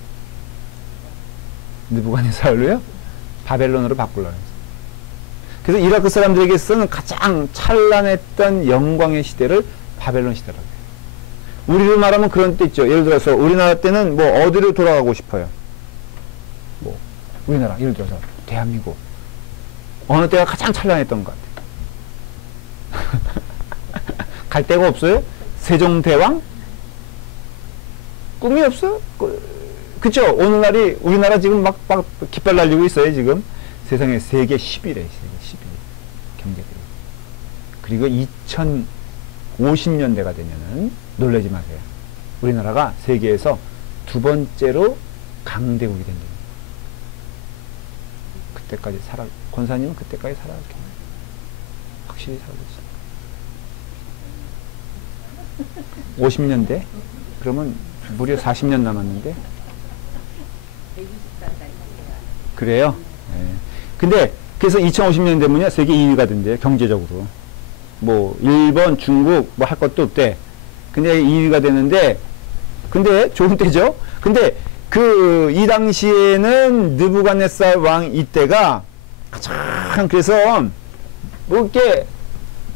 느부갓네살로요? 바벨론으로 바꾸려고 했어요. 그래서 이라크 사람들에게서는 가장 찬란했던 영광의 시대를 바벨론 시대라고 해요. 우리로 말하면 그런 때 있죠. 예를 들어서 우리나라 때는 뭐 어디로 돌아가고 싶어요? 뭐 우리나라 예를 들어서 대한민국 어느 때가 가장 찬란했던 것 같아요? 갈 데가 없어요? 세종대왕? 꿈이 없어? 그쵸? 오늘날이 우리나라 지금 막 깃발 날리고 있어요. 지금 세상에 세계 10위래. 세계 10위 경제대회. 그리고 2050년대가 되면은 놀라지 마세요. 우리나라가 세계에서 두 번째로 강대국이 된다. 그때까지 권사님은 그때까지 살아있겠네. 확실히 살아있어. 50년대? 그러면 무려 40년 남았는데? 그래요? 네. 근데, 그래서 2050년 되면요, 세계 2위가 된대요, 경제적으로. 뭐, 일본, 중국, 뭐 할 것도 없대. 근데 2위가 되는데, 근데 좋은 때죠? 근데, 이 당시에는 느부갓네살 왕 이때가 가장, 그래서, 뭐, 이렇게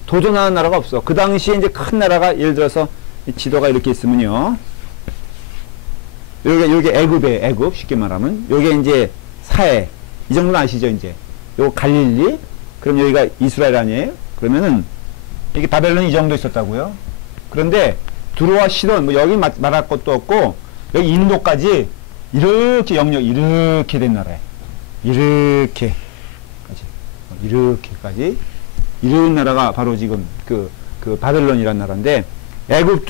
도전하는 나라가 없어. 그 당시에 이제 큰 나라가, 예를 들어서, 지도가 이렇게 있으면요. 요게 애굽이에요, 애굽. 쉽게 말하면. 요게 이제 사해. 이 정도는 아시죠, 이제. 요 갈릴리. 그럼 여기가 이스라엘 아니에요? 그러면은, 이게 바벨론이 이 정도 있었다고요? 그런데, 두로와 시돈, 뭐 여기 말할 것도 없고, 여기 인도까지, 이렇게 영역, 이렇게 된 나라예요. 이렇게까지. 이런 나라가 바로 지금 그 바벨론이라는 나라인데, 애굽이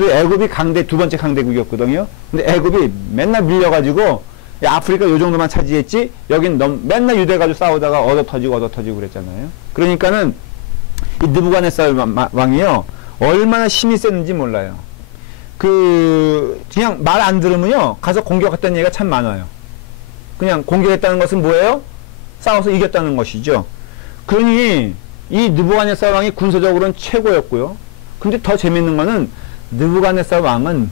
두 번째 강대국이었거든요. 근데 애굽이 맨날 밀려가지고, 아프리카 요 정도만 차지했지, 여긴 맨날 유대가지고 싸우다가 얻어 터지고 그랬잖아요. 그러니까는, 이 느부갓네살 왕이요, 얼마나 힘이 셌는지 몰라요. 그냥 말 안 들으면요, 가서 공격했다는 얘기가 참 많아요. 그냥 공격했다는 것은 뭐예요? 싸워서 이겼다는 것이죠. 그러니, 이 느부갓네살 왕이 군사적으로는 최고였고요. 근데 더 재밌는 거는, 느부갓네살 왕은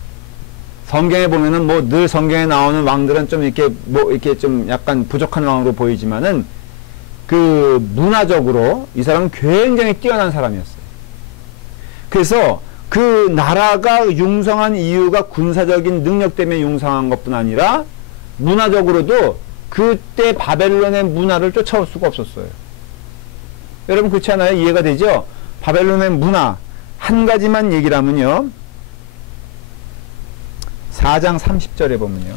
성경에 보면은 뭐 늘 성경에 나오는 왕들은 좀 이렇게 좀 약간 부족한 왕으로 보이지만은 그 문화적으로 이 사람은 굉장히 뛰어난 사람이었어요. 그래서 그 나라가 융성한 이유가 군사적인 능력 때문에 융성한 것뿐 아니라 문화적으로도 그때 바벨론의 문화를 쫓아올 수가 없었어요. 여러분 그렇지 않아요? 이해가 되죠? 바벨론의 문화 한 가지만 얘기를 하면요. 4장 30절에 보면요.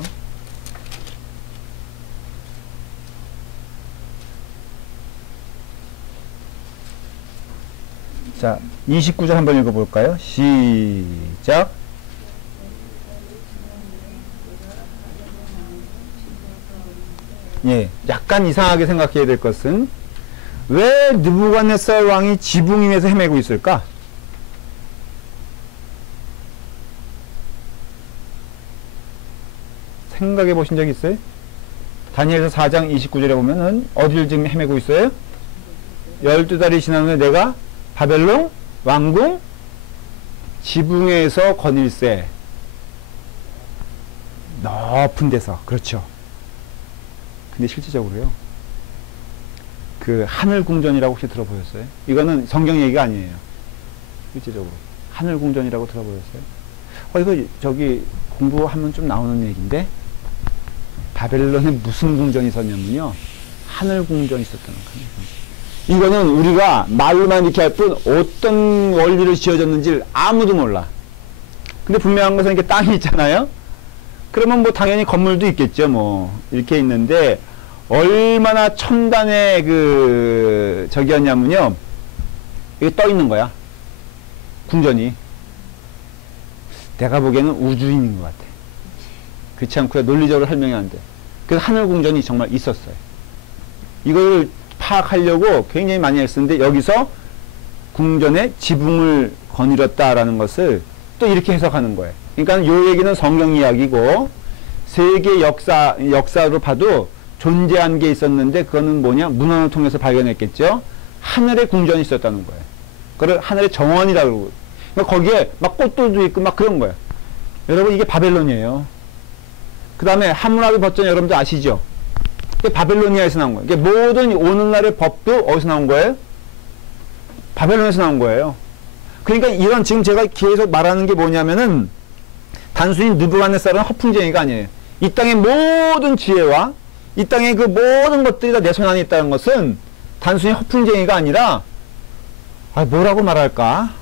자, 29절 한번 읽어볼까요? 시작. 예, 약간 이상하게 생각해야 될 것은 왜 느부갓네살 왕이 지붕 위에서 헤매고 있을까? 생각해 보신 적 있어요? 다니엘서 4장 29절에 보면은 어디를 지금 헤매고 있어요? 12달이 지난 후에 내가 바벨론 왕궁 지붕에서 거닐세. 높은 데서. 그렇죠. 근데 실질적으로요. 그 하늘궁전이라고 혹시 들어보셨어요? 이거는 성경 얘기가 아니에요. 실질적으로. 하늘궁전이라고 들어보셨어요? 이거 저기 공부하면 좀 나오는 얘기인데 바벨론에 무슨 궁전이 있었냐면요. 하늘궁전이 있었다는 거예요. 이거는 우리가 말로만 이렇게 할 뿐 어떤 원리를 지어졌는지 아무도 몰라. 근데 분명한 것은 이렇게 땅이 있잖아요. 그러면 뭐 당연히 건물도 있겠죠. 뭐 이렇게 있는데 얼마나 첨단의 저기였냐면요. 이게 떠 있는 거야. 궁전이. 내가 보기에는 우주인인 것 같아. 그렇지 않고요. 논리적으로 설명이 안 돼. 그래서 하늘궁전이 정말 있었어요. 이걸 파악하려고 굉장히 많이 했었는데 여기서 궁전의 지붕을 거느렸다라는 것을 또 이렇게 해석하는 거예요. 그러니까 요 얘기는 성경 이야기고 세계 역사로 봐도 존재한 게 있었는데 그거는 뭐냐? 문헌을 통해서 발견했겠죠. 하늘의 궁전이 있었다는 거예요. 그걸 하늘의 정원이라고 그러고 그러니까 거기에 막 꽃들도 있고 막 그런 거예요. 여러분 이게 바벨론이에요. 그 다음에 함무라비 법전 여러분들 아시죠? 이게 바벨로니아에서 나온 거예요. 이게 모든 오늘날의 법도 어디서 나온 거예요? 바벨론에서 나온 거예요. 그러니까 이런 지금 제가 계속 말하는 게 뭐냐면은 단순히 느부갓네살은 허풍쟁이가 아니에요. 이 땅의 모든 지혜와 이 땅의 그 모든 것들이 다 내 손 안에 있다는 것은 단순히 허풍쟁이가 아니라 뭐라고 말할까?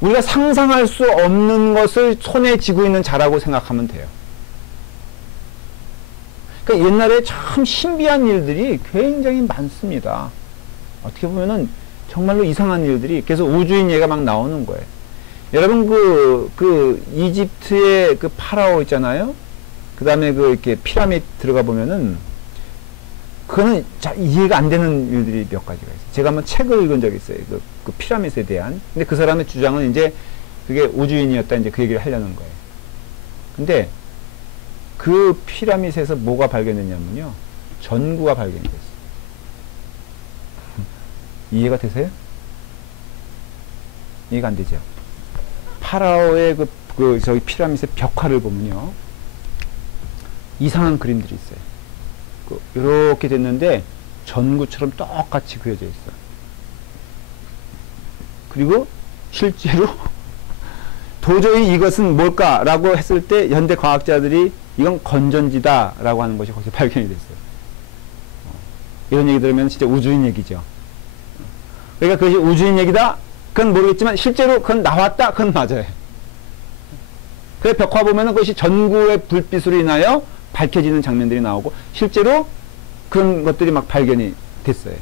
우리가 상상할 수 없는 것을 손에 쥐고 있는 자라고 생각하면 돼요. 그러니까 옛날에 참 신비한 일들이 굉장히 많습니다. 어떻게 보면은 정말로 이상한 일들이 계속 우주인 얘기가 막 나오는 거예요. 여러분 그 이집트의 그 파라오 있잖아요. 그 다음에 이렇게 피라미드 들어가 보면은 그거는 이해가 안 되는 일들이 몇 가지가 있어요. 제가 한번 책을 읽은 적이 있어요. 그 피라미드에 대한. 근데 그 사람의 주장은 이제 그게 우주인이었다 이제 그 얘기를 하려는 거예요. 근데 그 피라미드에서 뭐가 발견됐냐면요. 전구가 발견됐어요. 이해가 되세요? 이해가 안 되죠? 파라오의 저기 피라미드의 벽화를 보면요. 이상한 그림들이 있어요. 이렇게 됐는데 전구처럼 똑같이 그려져 있어요. 그리고 실제로 도저히 이것은 뭘까라고 했을 때 현대 과학자들이 이건 건전지다라고 하는 것이 거기서 발견이 됐어요. 이런 얘기 들으면 진짜 우주인 얘기죠. 그러니까 그것이 우주인 얘기다? 그건 모르겠지만 실제로 그건 나왔다? 그건 맞아요. 그 벽화 보면은 그것이 전구의 불빛으로 인하여 밝혀지는 장면들이 나오고 실제로 그런 것들이 막 발견이 됐어요.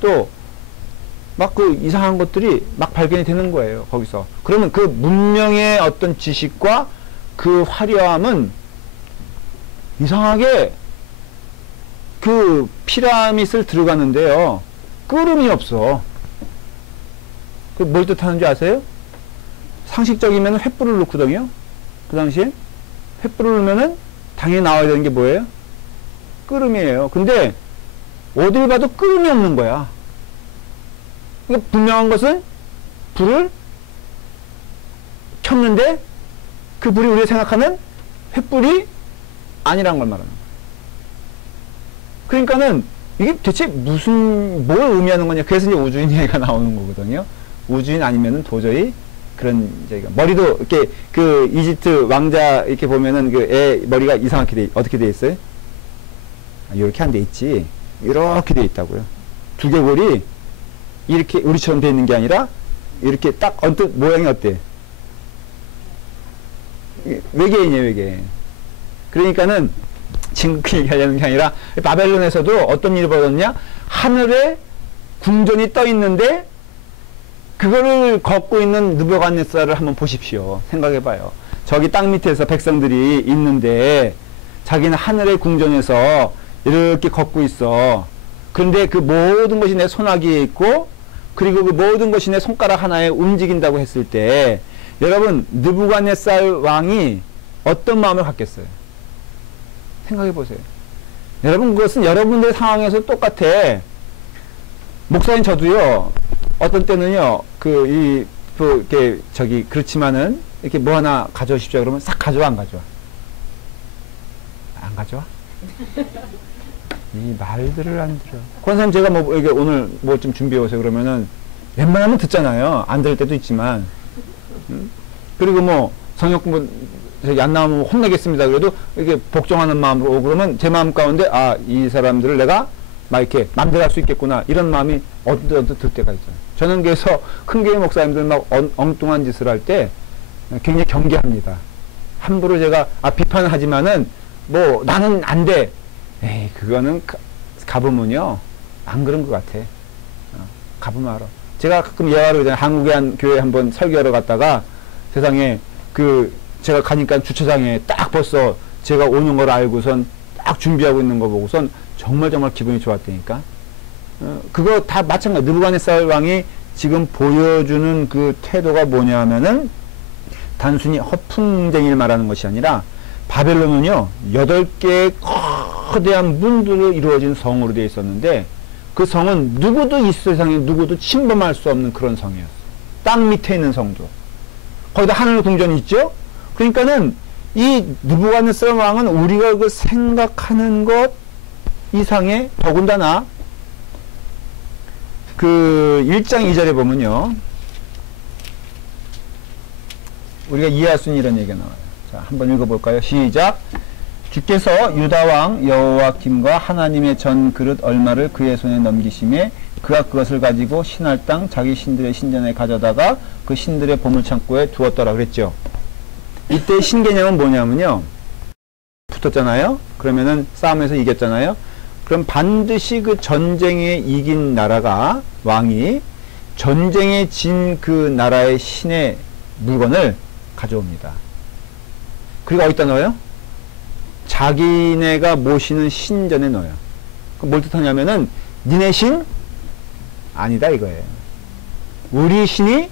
또 막 그 이상한 것들이 막 발견이 되는 거예요. 거기서. 그러면 그 문명의 어떤 지식과 그 화려함은 이상하게 그 피라밋을 들어가는데요. 끓음이 없어. 그 뭘 뜻하는 줄 아세요? 상식적이면 횃불을 넣거든요. 그 당시에 횃불을 넣으면은 당연히 나와야 되는 게 뭐예요? 끓음이에요. 근데 어딜 봐도 끓음이 없는 거야. 그러니까 분명한 것은 불을 켰는데 그 불이 우리가 생각하는 횃불이 아니란 걸 말하는 거야. 그러니까는 이게 대체 뭘 의미하는 거냐. 그래서 이제 우주인 얘기가 나오는 거거든요. 우주인 아니면은 도저히 그런 저희가 머리도 이렇게 그 이집트 왕자 이렇게 보면은 그 애 머리가 이상하게 어떻게 돼 있어요? 이렇게 안 돼 있지. 이렇게 돼 있다고요. 두개골이 이렇게 우리처럼 돼 있는 게 아니라 이렇게 딱 언뜻 모양이 어때? 외계인이에요, 외계인. 그러니까는 지금 그 얘기하려는 게 아니라 바벨론에서도 어떤 일이 벌어졌냐? 하늘에 궁전이 떠 있는데 그거를 걷고 있는 느부갓네살을 한번 보십시오. 생각해봐요. 저기 땅 밑에서 백성들이 있는데 자기는 하늘의 궁전에서 이렇게 걷고 있어. 그런데 그 모든 것이 내 손아귀에 있고 그리고 그 모든 것이 내 손가락 하나에 움직인다고 했을 때 여러분 느부갓네살 왕이 어떤 마음을 갖겠어요? 생각해보세요. 여러분 그것은 여러분들의 상황에서 똑같아. 목사님 저도요. 어떤 때는요. 그렇지만은 이렇게 뭐 하나 가져오십시오. 그러면 싹 가져와 안 가져와? 안 가져와? 이 말들을 안 들어. 권사님 제가 뭐 이게 오늘 뭐 좀 준비해 오세요 그러면은 웬만하면 듣잖아요. 안 들을 때도 있지만. 그리고 뭐 성역 공부 저기 안 나오면 혼내겠습니다. 그래도 이렇게 복종하는 마음으로 오고 그러면 제 마음 가운데 이 사람들을 내가 막 이렇게 맘대로 할 수 있겠구나 이런 마음이 언뜻 들 때가 있잖아요. 저는 그래서 큰 교회 목사님들 막 엉뚱한 짓을 할 때 굉장히 경계합니다. 함부로 제가 비판을 하지만은 뭐 나는 안 돼. 에이 그거는 가보면요 안 그런 것 같아. 가보면 알아. 제가 가끔 예화로 그냥 한국의 한 교회 한번 설교하러 갔다가 세상에 제가 가니까 주차장에 딱 벌써 제가 오는 걸 알고선 딱 준비하고 있는 거 보고선 정말 기분이 좋았다니까. 그거 다 마찬가지. 느부갓네살 왕이 지금 보여주는 그 태도가 뭐냐 하면은 단순히 허풍쟁이를 말하는 것이 아니라 바벨론은요 8개의 거대한 문들로 이루어진 성으로 되어 있었는데 그 성은 누구도 이 세상에 누구도 침범할 수 없는 그런 성이었어. 땅 밑에 있는 성도. 거기다 하늘 궁전이 있죠. 그러니까는 이 느부갓네살 왕은 우리가 그 생각하는 것 이상의 더군다나 그 1장 2절에 보면요. 우리가 이해할 수 있는 이런 얘기가 나와요. 자, 한번 읽어볼까요? 시작. 주께서 유다왕 여호와김과 하나님의 전 그릇 얼마를 그의 손에 넘기심에 그가 그것을 가지고 신할 땅 자기 신들의 신전에 가져다가 그 신들의 보물창고에 두었더라 그랬죠. 이때 신개념은 뭐냐면요. 붙었잖아요. 그러면은 싸움에서 이겼잖아요. 그럼 반드시 그 전쟁에 이긴 나라가 왕이 전쟁에 진 그 나라의 신의 물건을 가져옵니다. 그리고 어디다 넣어요? 자기네가 모시는 신전에 넣어요. 그럼 뭘 뜻하냐면은 니네 신? 아니다 이거예요. 우리 신이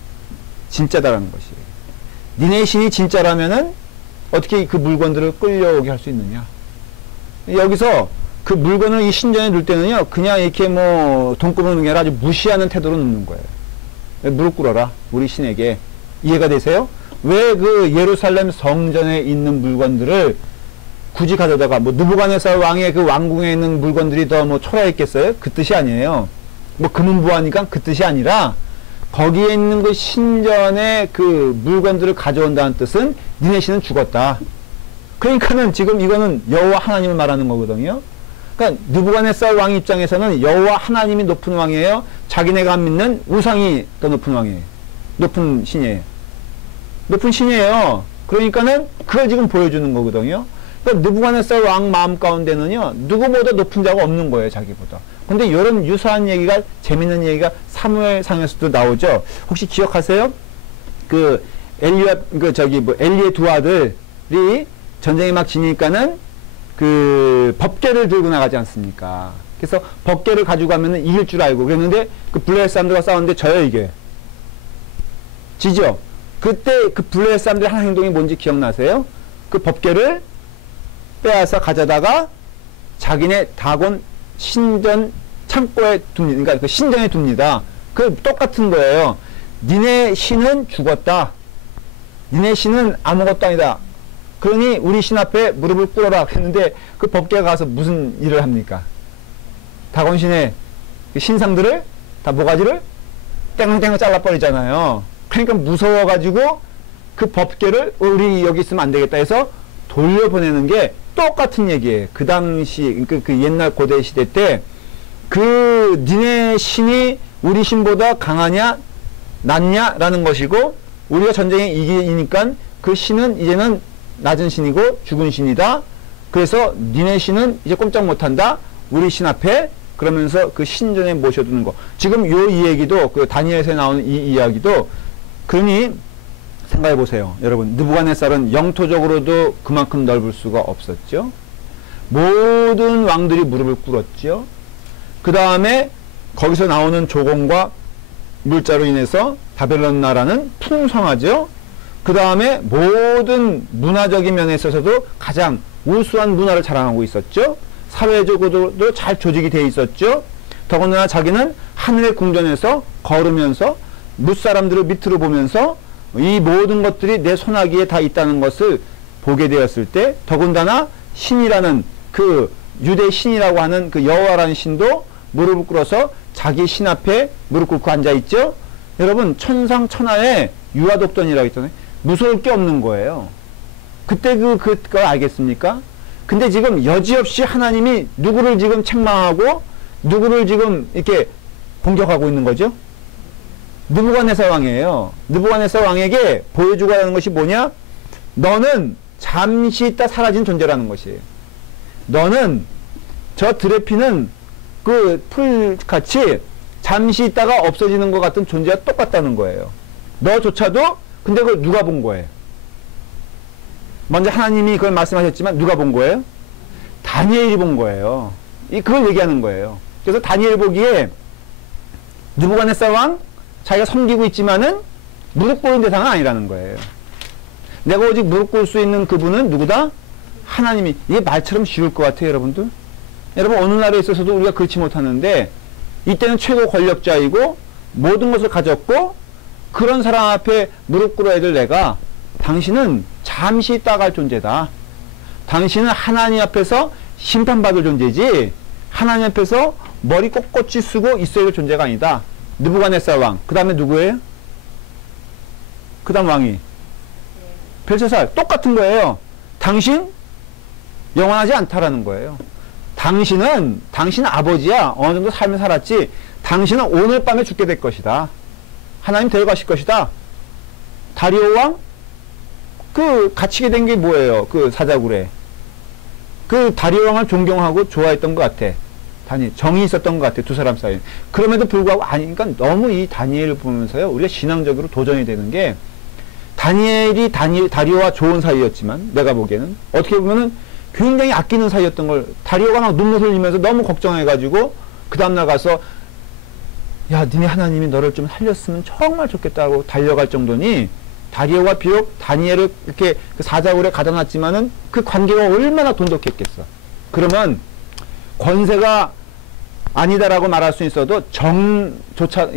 진짜다라는 것이에요. 니네 신이 진짜라면은 어떻게 그 물건들을 끌려오게 할 수 있느냐. 여기서 그 물건을 이 신전에 넣을 때는요 그냥 이렇게 뭐 돈구멍 넣는 게 아니라 아주 무시하는 태도로 넣는 거예요. 무릎 꿇어라 우리 신에게. 이해가 되세요? 왜 그 예루살렘 성전에 있는 물건들을 굳이 가져다가 뭐 느부갓네살 왕의 그 왕궁에 있는 물건들이 더 뭐 초라했겠어요? 그 뜻이 아니에요. 뭐 금은부하니까 그 뜻이 아니라 거기에 있는 그 신전의 그 물건들을 가져온다는 뜻은 니네 신은 죽었다. 그러니까는 지금 이거는 여호와 하나님을 말하는 거거든요. 그러니까 느부갓네살 왕 입장에서는 여호와 하나님이 높은 왕이에요. 자기네가 믿는 우상이 더 높은 왕이에요. 높은 신이에요. 높은 신이에요. 그러니까는 그걸 지금 보여주는 거거든요. 그러니까 느부갓네살 왕 마음 가운데는요 누구보다 높은 자가 없는 거예요. 자기보다. 근데 이런 유사한 얘기가 재밌는 얘기가 사무엘상에서도 나오죠. 혹시 기억하세요? 그 엘리의 두 아들이 전쟁에 막 지니까는 그 법궤를 들고 나가지 않습니까? 그래서 법궤를 가지고 가면은 이길 줄 알고 그랬는데 그 블레셋 사람들과 싸웠는데 져요 이게. 지죠? 그때 그 블레셋 사람들의 한 행동이 뭔지 기억나세요? 그 법궤를 빼앗아 가져다가 자기네 다곤 신전 창고에 둡니다. 그러니까 그 신전에 둡니다. 그 똑같은 거예요. 니네 신은 죽었다. 니네 신은 아무것도 아니다. 그러니 우리 신 앞에 무릎을 꿇어라 했는데 그 법궤가 가서 무슨 일을 합니까? 다곤신의 그 신상들을 다 모가지를 땡땡 잘라버리잖아요. 그러니까 무서워가지고 그 법궤를 우리 여기 있으면 안 되겠다 해서 돌려보내는 게 똑같은 얘기예요. 그 당시 그 옛날 고대 시대 때 그 니네 신이 우리 신보다 강하냐 낫냐 라는 것이고 우리가 전쟁에 이기니까 그 신은 이제는 낮은 신이고 죽은 신이다. 그래서 니네 신은 이제 꼼짝 못한다. 우리 신 앞에 그러면서 그 신전에 모셔두는 거. 지금 이 얘기도 그 다니엘서에 나오는 이 이야기도 그러니 생각해 보세요. 여러분 느부갓네살은 영토적으로도 그만큼 넓을 수가 없었죠. 모든 왕들이 무릎을 꿇었죠. 그 다음에 거기서 나오는 조공과 물자로 인해서 바벨론 나라는 풍성하죠. 그 다음에 모든 문화적인 면에 있어서도 가장 우수한 문화를 자랑하고 있었죠. 사회적으로도 잘 조직이 되어 있었죠. 더군다나 자기는 하늘의 궁전에서 걸으면서 무사람들을 밑으로 보면서 이 모든 것들이 내 손아귀에 다 있다는 것을 보게 되었을 때 더군다나 신이라는 그 유대 신이라고 하는 그 여호와라는 신도 무릎을 꿇어서 자기 신 앞에 무릎 꿇고 앉아있죠. 여러분 천상천하의 유아독존이라고 했잖아요. 무서울 게 없는 거예요. 그때 그거 알겠습니까? 근데 지금 여지없이 하나님이 누구를 지금 책망하고 누구를 지금 이렇게 공격하고 있는 거죠? 느부갓네살 왕이에요. 느부갓네살 왕에게 보여주고 하는 것이 뭐냐? 너는 잠시 있다 사라진 존재라는 것이에요. 너는 저 드레피는 그 풀같이 잠시 있다가 없어지는 것 같은 존재와 똑같다는 거예요. 너조차도 근데 그걸 누가 본 거예요? 먼저 하나님이 그걸 말씀하셨지만 누가 본 거예요? 다니엘이 본 거예요. 그걸 얘기하는 거예요. 그래서 다니엘 보기에 느부갓네살 왕 자기가 섬기고 있지만은 무릎 꿇는 대상은 아니라는 거예요. 내가 오직 무릎 꿇을 수 있는 그분은 누구다? 하나님이. 이게 말처럼 쉬울 것 같아요, 여러분들. 여러분, 어느 날에 있어서도 우리가 그렇지 못하는데 이때는 최고 권력자이고 모든 것을 가졌고 그런 사람 앞에 무릎 꿇어야 될 내가, 당신은 잠시 있다 갈 존재다. 당신은 하나님 앞에서 심판받을 존재지 하나님 앞에서 머리 꼿꼿이 쓰고 있어야 될 존재가 아니다. 느부갓네살 왕. 그 다음에 누구예요? 그 다음 왕이 벨사살. 똑같은 거예요. 당신 영원하지 않다라는 거예요. 당신은 당신 아버지야. 어느 정도 삶을 살았지. 당신은 오늘 밤에 죽게 될 것이다. 하나님 데려가실 것이다. 다리오 왕? 그 갇히게 된 게 뭐예요? 그 사자굴에. 그 다리오 왕을 존경하고 좋아했던 것 같아. 정이 있었던 것 같아. 두 사람 사이에. 그럼에도 불구하고 그러니까 너무 이 다니엘을 보면서요. 우리가 신앙적으로 도전이 되는 게 다니엘이 다리오와 좋은 사이였지만 내가 보기에는 어떻게 보면은 굉장히 아끼는 사이였던 걸 다리오가 막 눈물 흘리면서 너무 걱정해가지고 그 다음날 가서 야, 니네 하나님이 너를 좀 살렸으면 정말 좋겠다고 달려갈 정도니 다리오가 비록 다니엘을 이렇게 그 사자굴에 가다 놨지만은 그 관계가 얼마나 돈독했겠어. 그러면 권세가 아니다라고 말할 수 있어도 정조차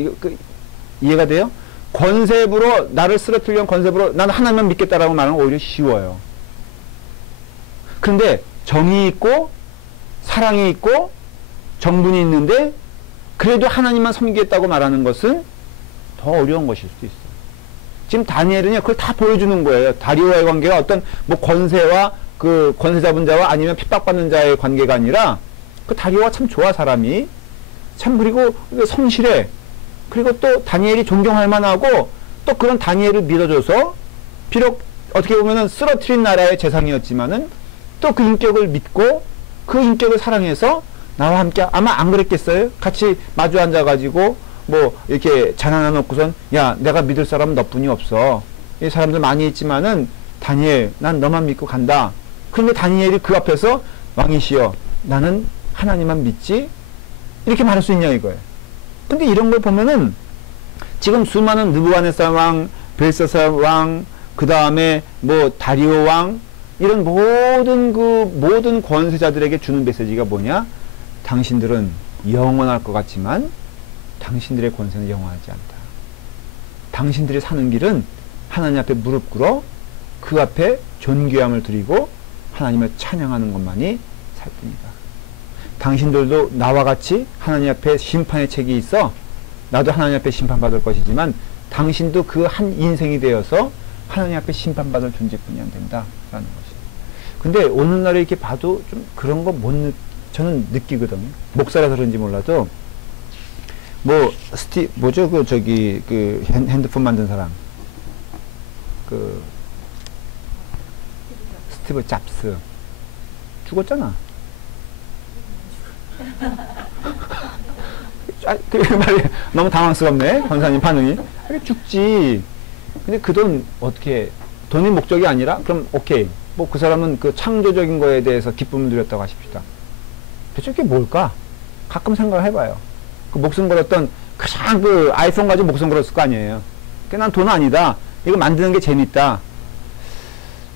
이해가 돼요? 권세부로 나를 쓰러뜨리려는 권세부로 나는 하나님만 믿겠다라고 말하는 건 오히려 쉬워요. 그런데 정이 있고 사랑이 있고 정분이 있는데 그래도 하나님만 섬기겠다고 말하는 것은 더 어려운 것일 수도 있어요. 지금 다니엘은요, 그걸 다 보여주는 거예요. 다리오와의 관계가 어떤 뭐 권세와 그 권세 잡은 자와 아니면 핍박받는 자의 관계가 아니라 그 다리오가 참 좋아, 사람이. 참, 그리고 성실해. 그리고 또 다니엘이 존경할 만하고 또 그런 다니엘을 믿어줘서 비록 어떻게 보면은 쓰러뜨린 나라의 재상이었지만은 또 그 인격을 믿고 그 인격을 사랑해서 나와 함께 아마 안 그랬겠어요? 같이 마주 앉아가지고 뭐 이렇게 잔 하나 놓고선 야, 내가 믿을 사람은 너뿐이 없어. 이 사람들 많이 있지만은 다니엘, 난 너만 믿고 간다. 그런데 다니엘이 그 앞에서 왕이시여, 나는 하나님만 믿지? 이렇게 말할 수 있냐 이거예요. 근데 이런 걸 보면은 지금 수많은 느부갓네살 왕, 벨사살 왕, 그 다음에 뭐 다리오 왕, 이런 모든 권세자들에게 주는 메시지가 뭐냐? 당신들은 영원할 것 같지만 당신들의 권세는 영원하지 않다. 당신들이 사는 길은 하나님 앞에 무릎 꿇어 그 앞에 존귀함을 드리고 하나님을 찬양하는 것만이 살 뿐이다. 당신들도 나와 같이 하나님 앞에 심판의 책이 있어. 나도 하나님 앞에 심판받을 것이지만 당신도 그 한 인생이 되어서 하나님 앞에 심판받을 존재뿐이 안 된다 라는 것이. 근데 오늘날에 이렇게 봐도 좀 그런 거 저는 느끼거든요. 목사라서 그런지 몰라도 뭐죠? 그 핸드폰 만든 사람. 스티브 잡스. 죽었잖아. 그 말이 너무 당황스럽네. 권사님 반응이. 죽지. 근데 그 돈 어떻게, 돈이 목적이 아니라 그럼 오케이. 뭐 그 사람은 그 창조적인 거에 대해서 기쁨을 누렸다고 하십시다. 대체 그게 뭘까? 가끔 생각을 해봐요. 그 목숨 걸었던 가장 그 아이폰 가지고 목숨 걸었을 거 아니에요. 그게 난 돈 아니다. 이거 만드는 게 재밌다.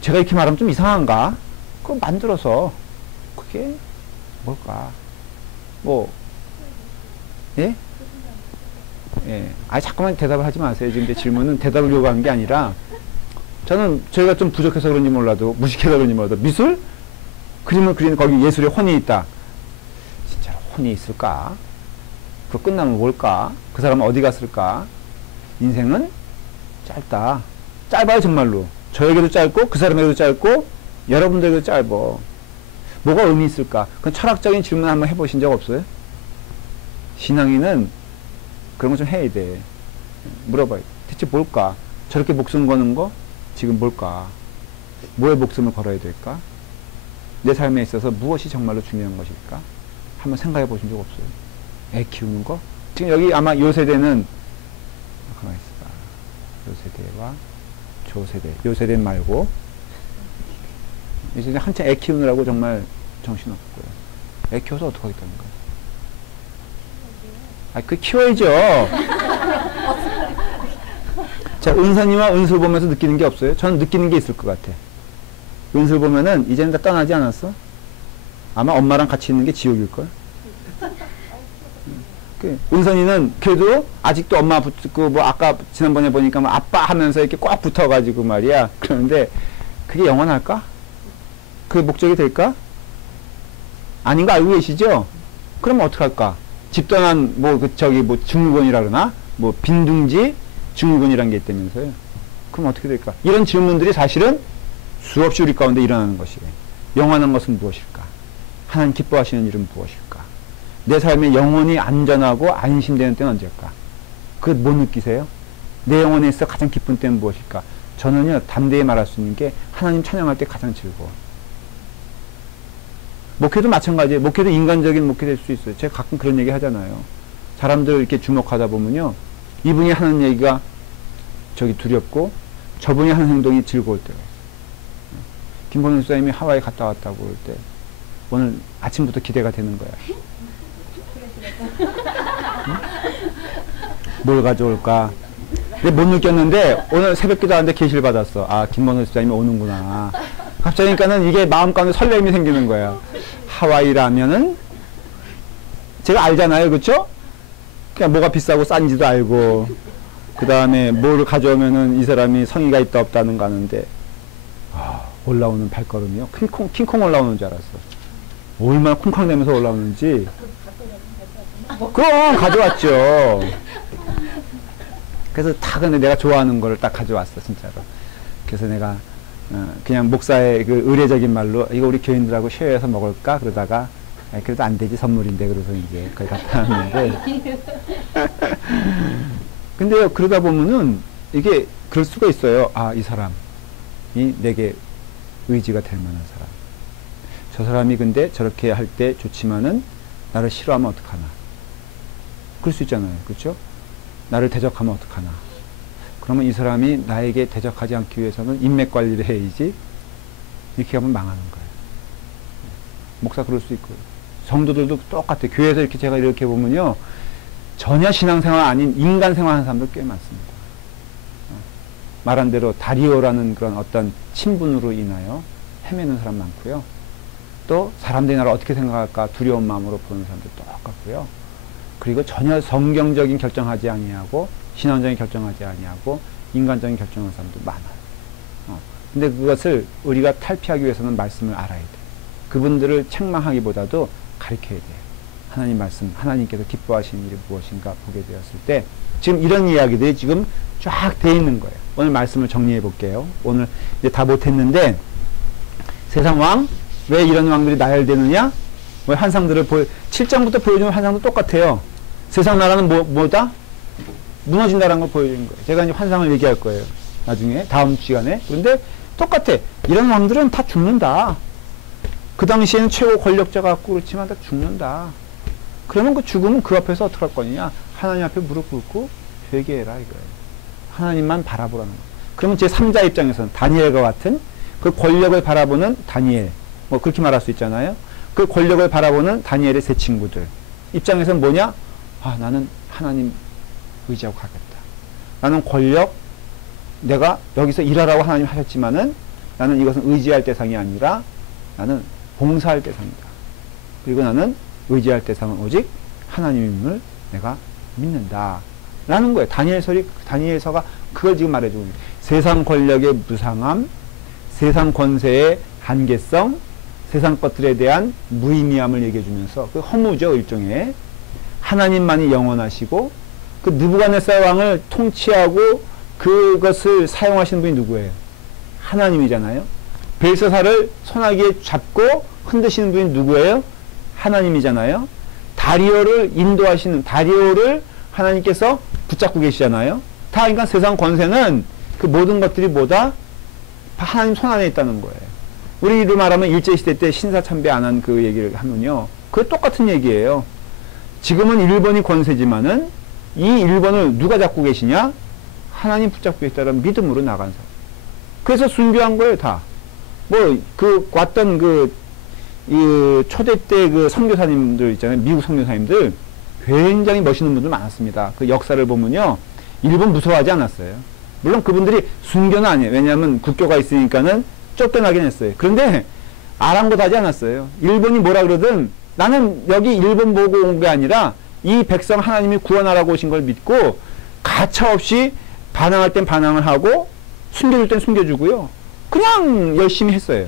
제가 이렇게 말하면 좀 이상한가? 그거 만들어서 그게 뭘까? 예? 예. 자꾸만 대답을 하지 마세요. 지금 제 질문은 대답을 요구하는 게 아니라 저희가 좀 부족해서 그런지 몰라도, 무식해서 그런지 몰라도, 미술? 그림을 그리는 거기 예술에 혼이 있다. 진짜로 혼이 있을까? 그거 끝나면 뭘까? 그 사람은 어디 갔을까? 인생은 짧다. 짧아요, 정말로. 저에게도 짧고, 그 사람에게도 짧고, 여러분들에게도 짧어. 뭐가 의미 있을까? 그건 철학적인 질문 한번 해보신 적 없어요? 신앙인은 그런 거 좀 해야 돼. 물어봐요. 대체 뭘까? 저렇게 목숨 거는 거? 지금 뭘까? 뭐에 목숨을 걸어야 될까? 내 삶에 있어서 무엇이 정말로 중요한 것일까? 한번 생각해 보신 적 없어요? 애 키우는 거? 지금 여기 아마 요 세대는, 가만히 있어봐. 요 세대와 조 세대. 요 세대 말고, 이 세대 한참 애 키우느라고 정말 정신없고요. 애 키워서 어떡하겠다는 거야? 그 키워야죠. 자, 은선이와 은술 보면서 느끼는 게 없어요? 저는 느끼는 게 있을 것 같아. 은술 보면은 이제는 다 떠나지 않았어? 아마 엄마랑 같이 있는 게 지옥일걸? 은선이는 그래도 아직도 엄마 붙고, 뭐 아까 지난번에 보니까 뭐 아빠 하면서 이렇게 꽉 붙어가지고 말이야. 그러는데 그게 영원할까? 그게 목적이 될까? 아닌 거 알고 계시죠? 그럼 어떡할까? 집 떠난 뭐 증후군이라 그러나? 뭐 빈둥지 증후군이란 게 있다면서요. 그럼 어떻게 될까? 이런 질문들이 사실은 수없이 우리 가운데 일어나는 것이에요. 영원한 것은 무엇일까? 하나님 기뻐하시는 일은 무엇일까? 내 삶의 영혼이 안전하고 안심되는 때는 언제일까? 그것 못 느끼세요? 내 영혼에 있어 가장 기쁜 때는 무엇일까? 저는요, 담대히 말할 수 있는 게 하나님 찬양할 때 가장 즐거워. 목회도 마찬가지예요. 목회도 인간적인 목회 될 수 있어요. 제가 가끔 그런 얘기 하잖아요. 사람들 이렇게 주목하다 보면요, 이분이 하는 얘기가 두렵고 저분이 하는 행동이 즐거울 때가 있어요. 김건희 목사님이 하와이 갔다 왔다고 그럴 때 오늘 아침부터 기대가 되는 거야. 응? 뭘 가져올까? 근데 못 느꼈는데 오늘 새벽기도 하는데 계시를 받았어. 아, 김건희 목사님이 오는구나. 갑자기 그러니까는 이게 마음 가운데 설렘이 생기는 거야. 하와이라면은 제가 알잖아요, 그렇죠? 그냥 뭐가 비싸고 싼지도 알고, 그 다음에 뭘 가져오면은 이 사람이 성의가 있다 없다는 거 아는데, 올라오는 발걸음이요. 킹콩 올라오는 줄 알았어. 얼마나 쿵쾅대면서 올라오는지. 그럼 가져왔죠. 그래서 다 근데 내가 좋아하는 거를 딱 가져왔어, 진짜로. 그래서 내가 그냥 목사의 그 의례적인 말로 이거 우리 교인들하고 쉐어해서 먹을까? 그러다가 그래도 안 되지, 선물인데. 그래서 이제 거기 갖다 놨는데. 근데 그러다 보면은 이게 그럴 수가 있어요. 아, 이 사람이 내게 의지가 될 만한 사람. 저 사람이 근데 저렇게 할 때 좋지만은 나를 싫어하면 어떡하나. 그럴 수 있잖아요. 그렇죠? 나를 대적하면 어떡하나. 그러면 이 사람이 나에게 대적하지 않기 위해서는 인맥 관리를 해야지. 이렇게 하면 망하는 거예요. 목사 그럴 수 있고요. 성도들도 똑같아요. 교회에서 이렇게 제가 이렇게 보면요, 전혀 신앙생활 아닌 인간생활 하는 사람들 꽤 많습니다. 말한 대로 다리오라는 그런 어떤 친분으로 인하여 헤매는 사람 많고요. 또 사람들이 나를 어떻게 생각할까 두려운 마음으로 보는 사람들 똑같고요. 그리고 전혀 성경적인 결정하지 아니하고 신앙적인 결정하지 아니하고 인간적인 결정하는 사람도 많아요. 근데 그것을 우리가 탈피하기 위해서는 말씀을 알아야 돼요. 그분들을 책망하기보다도 가르쳐야 돼요. 하나님 말씀, 하나님께서 기뻐하시는 일이 무엇인가 보게 되었을 때 지금 이런 이야기들이 지금 쫙 돼 있는 거예요. 오늘 말씀을 정리해 볼게요. 오늘 이제 다 못했는데, 세상 왕, 왜 이런 왕들이 나열되느냐? 왜 환상들을 7장부터 보여주는 환상도 똑같아요. 세상 나라는 뭐다? 무너진다라는 걸 보여주는 거예요. 제가 이제 환상을 얘기할 거예요. 나중에, 다음 시간에. 그런데 똑같아. 이런 왕들은 다 죽는다. 그 당시에는 최고 권력자가 갖고 그렇지만 다 죽는다. 그러면 그 죽으면 그 앞에서 어떻게 할 거냐? 하나님 앞에 무릎 꿇고 회개해라 이거예요. 하나님만 바라보라는 거예요. 그러면 제 3자 입장에서는 다니엘과 같은 그 권력을 바라보는 다니엘, 뭐 그렇게 말할 수 있잖아요. 그 권력을 바라보는 다니엘의 세 친구들 입장에서는 뭐냐? 아, 나는 하나님 의지하고 가겠다. 나는 권력, 내가 여기서 일하라고 하나님 하셨지만은 나는 이것은 의지할 대상이 아니라 나는 봉사할 대상이다. 그리고 나는 의지할 대상은 오직 하나님을 내가 믿는다. 라는 거예요. 다니엘서가 그걸 지금 말해주고 있는 거예요. 세상 권력의 무상함, 세상 권세의 한계성, 세상 것들에 대한 무의미함을 얘기해주면서 그 허무죠, 일종의. 하나님만이 영원하시고 그 느부갓네살 왕을 통치하고 그것을 사용하시는 분이 누구예요? 하나님이잖아요. 벨사살을 소나기에 잡고 흔드시는 분이 누구예요? 하나님이잖아요. 다리오를 인도하시는, 다리오를 하나님께서 붙잡고 계시잖아요. 다 그러니까 세상 권세는 그 모든 것들이 뭐다? 하나님 손 안에 있다는 거예요. 우리로 말하면 일제시대 때 신사참배 안 한 그 얘기를 하면요, 그게 똑같은 얘기예요. 지금은 일본이 권세지만은 이 일본을 누가 잡고 계시냐? 하나님 붙잡고 계시다는 믿음으로 나간 사람. 그래서 순교한 거예요, 다. 뭐, 왔던 초대 때 그 선교사님들 있잖아요. 미국 선교사님들. 굉장히 멋있는 분들 많았습니다. 그 역사를 보면요, 일본 무서워하지 않았어요. 물론 그분들이 순교는 아니에요. 왜냐하면 국교가 있으니까는 쫓겨나긴 했어요. 그런데 아랑곳하지 않았어요. 일본이 뭐라 그러든 나는 여기 일본 보고 온 게 아니라 이 백성 하나님이 구원하라고 오신 걸 믿고 가차없이 반항할 땐 반항을 하고 숨겨줄 땐 숨겨주고요. 그냥 열심히 했어요.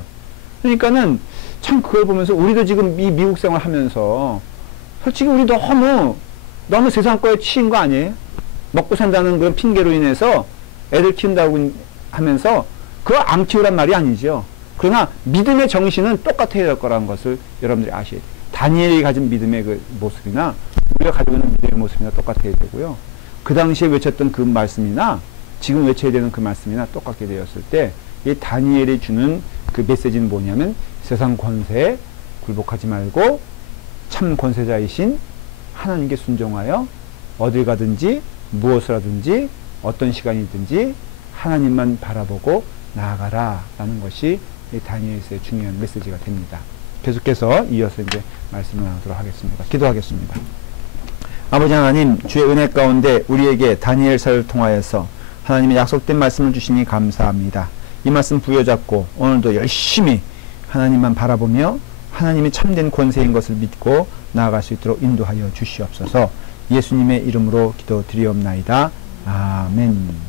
그러니까는 참 그걸 보면서 우리도 지금 이 미국 생활 하면서 솔직히 우리 너무 세상 거에 치인 거 아니에요? 먹고 산다는 그런 핑계로 인해서 애들 키운다고 하면서 그거 안 키우란 말이 아니죠. 그러나 믿음의 정신은 똑같아야 될 거라는 것을 여러분들이 아셔야 돼요. 다니엘이 가진 믿음의 그 모습이나 우리가 가지고 있는 믿음의 모습이나 똑같아야 되고요. 그 당시에 외쳤던 그 말씀이나 지금 외쳐야 되는 그 말씀이나 똑같게 되었을 때 이 다니엘이 주는 그 메시지는 뭐냐면 세상 권세에 굴복하지 말고 참 권세자이신 하나님께 순종하여 어딜 가든지 무엇을 하든지 어떤 시간이든지 하나님만 바라보고 나아가라 라는 것이 이 다니엘서의 중요한 메시지가 됩니다. 계속해서 이어서 이제 말씀을 나누도록 하겠습니다. 기도하겠습니다. 아버지 하나님, 주의 은혜 가운데 우리에게 다니엘서를 통하여서 하나님의 약속된 말씀을 주시니 감사합니다. 이 말씀 부여잡고 오늘도 열심히 하나님만 바라보며 하나님이 참된 권세인 것을 믿고 나아갈 수 있도록 인도하여 주시옵소서. 예수님의 이름으로 기도드리옵나이다. 아멘.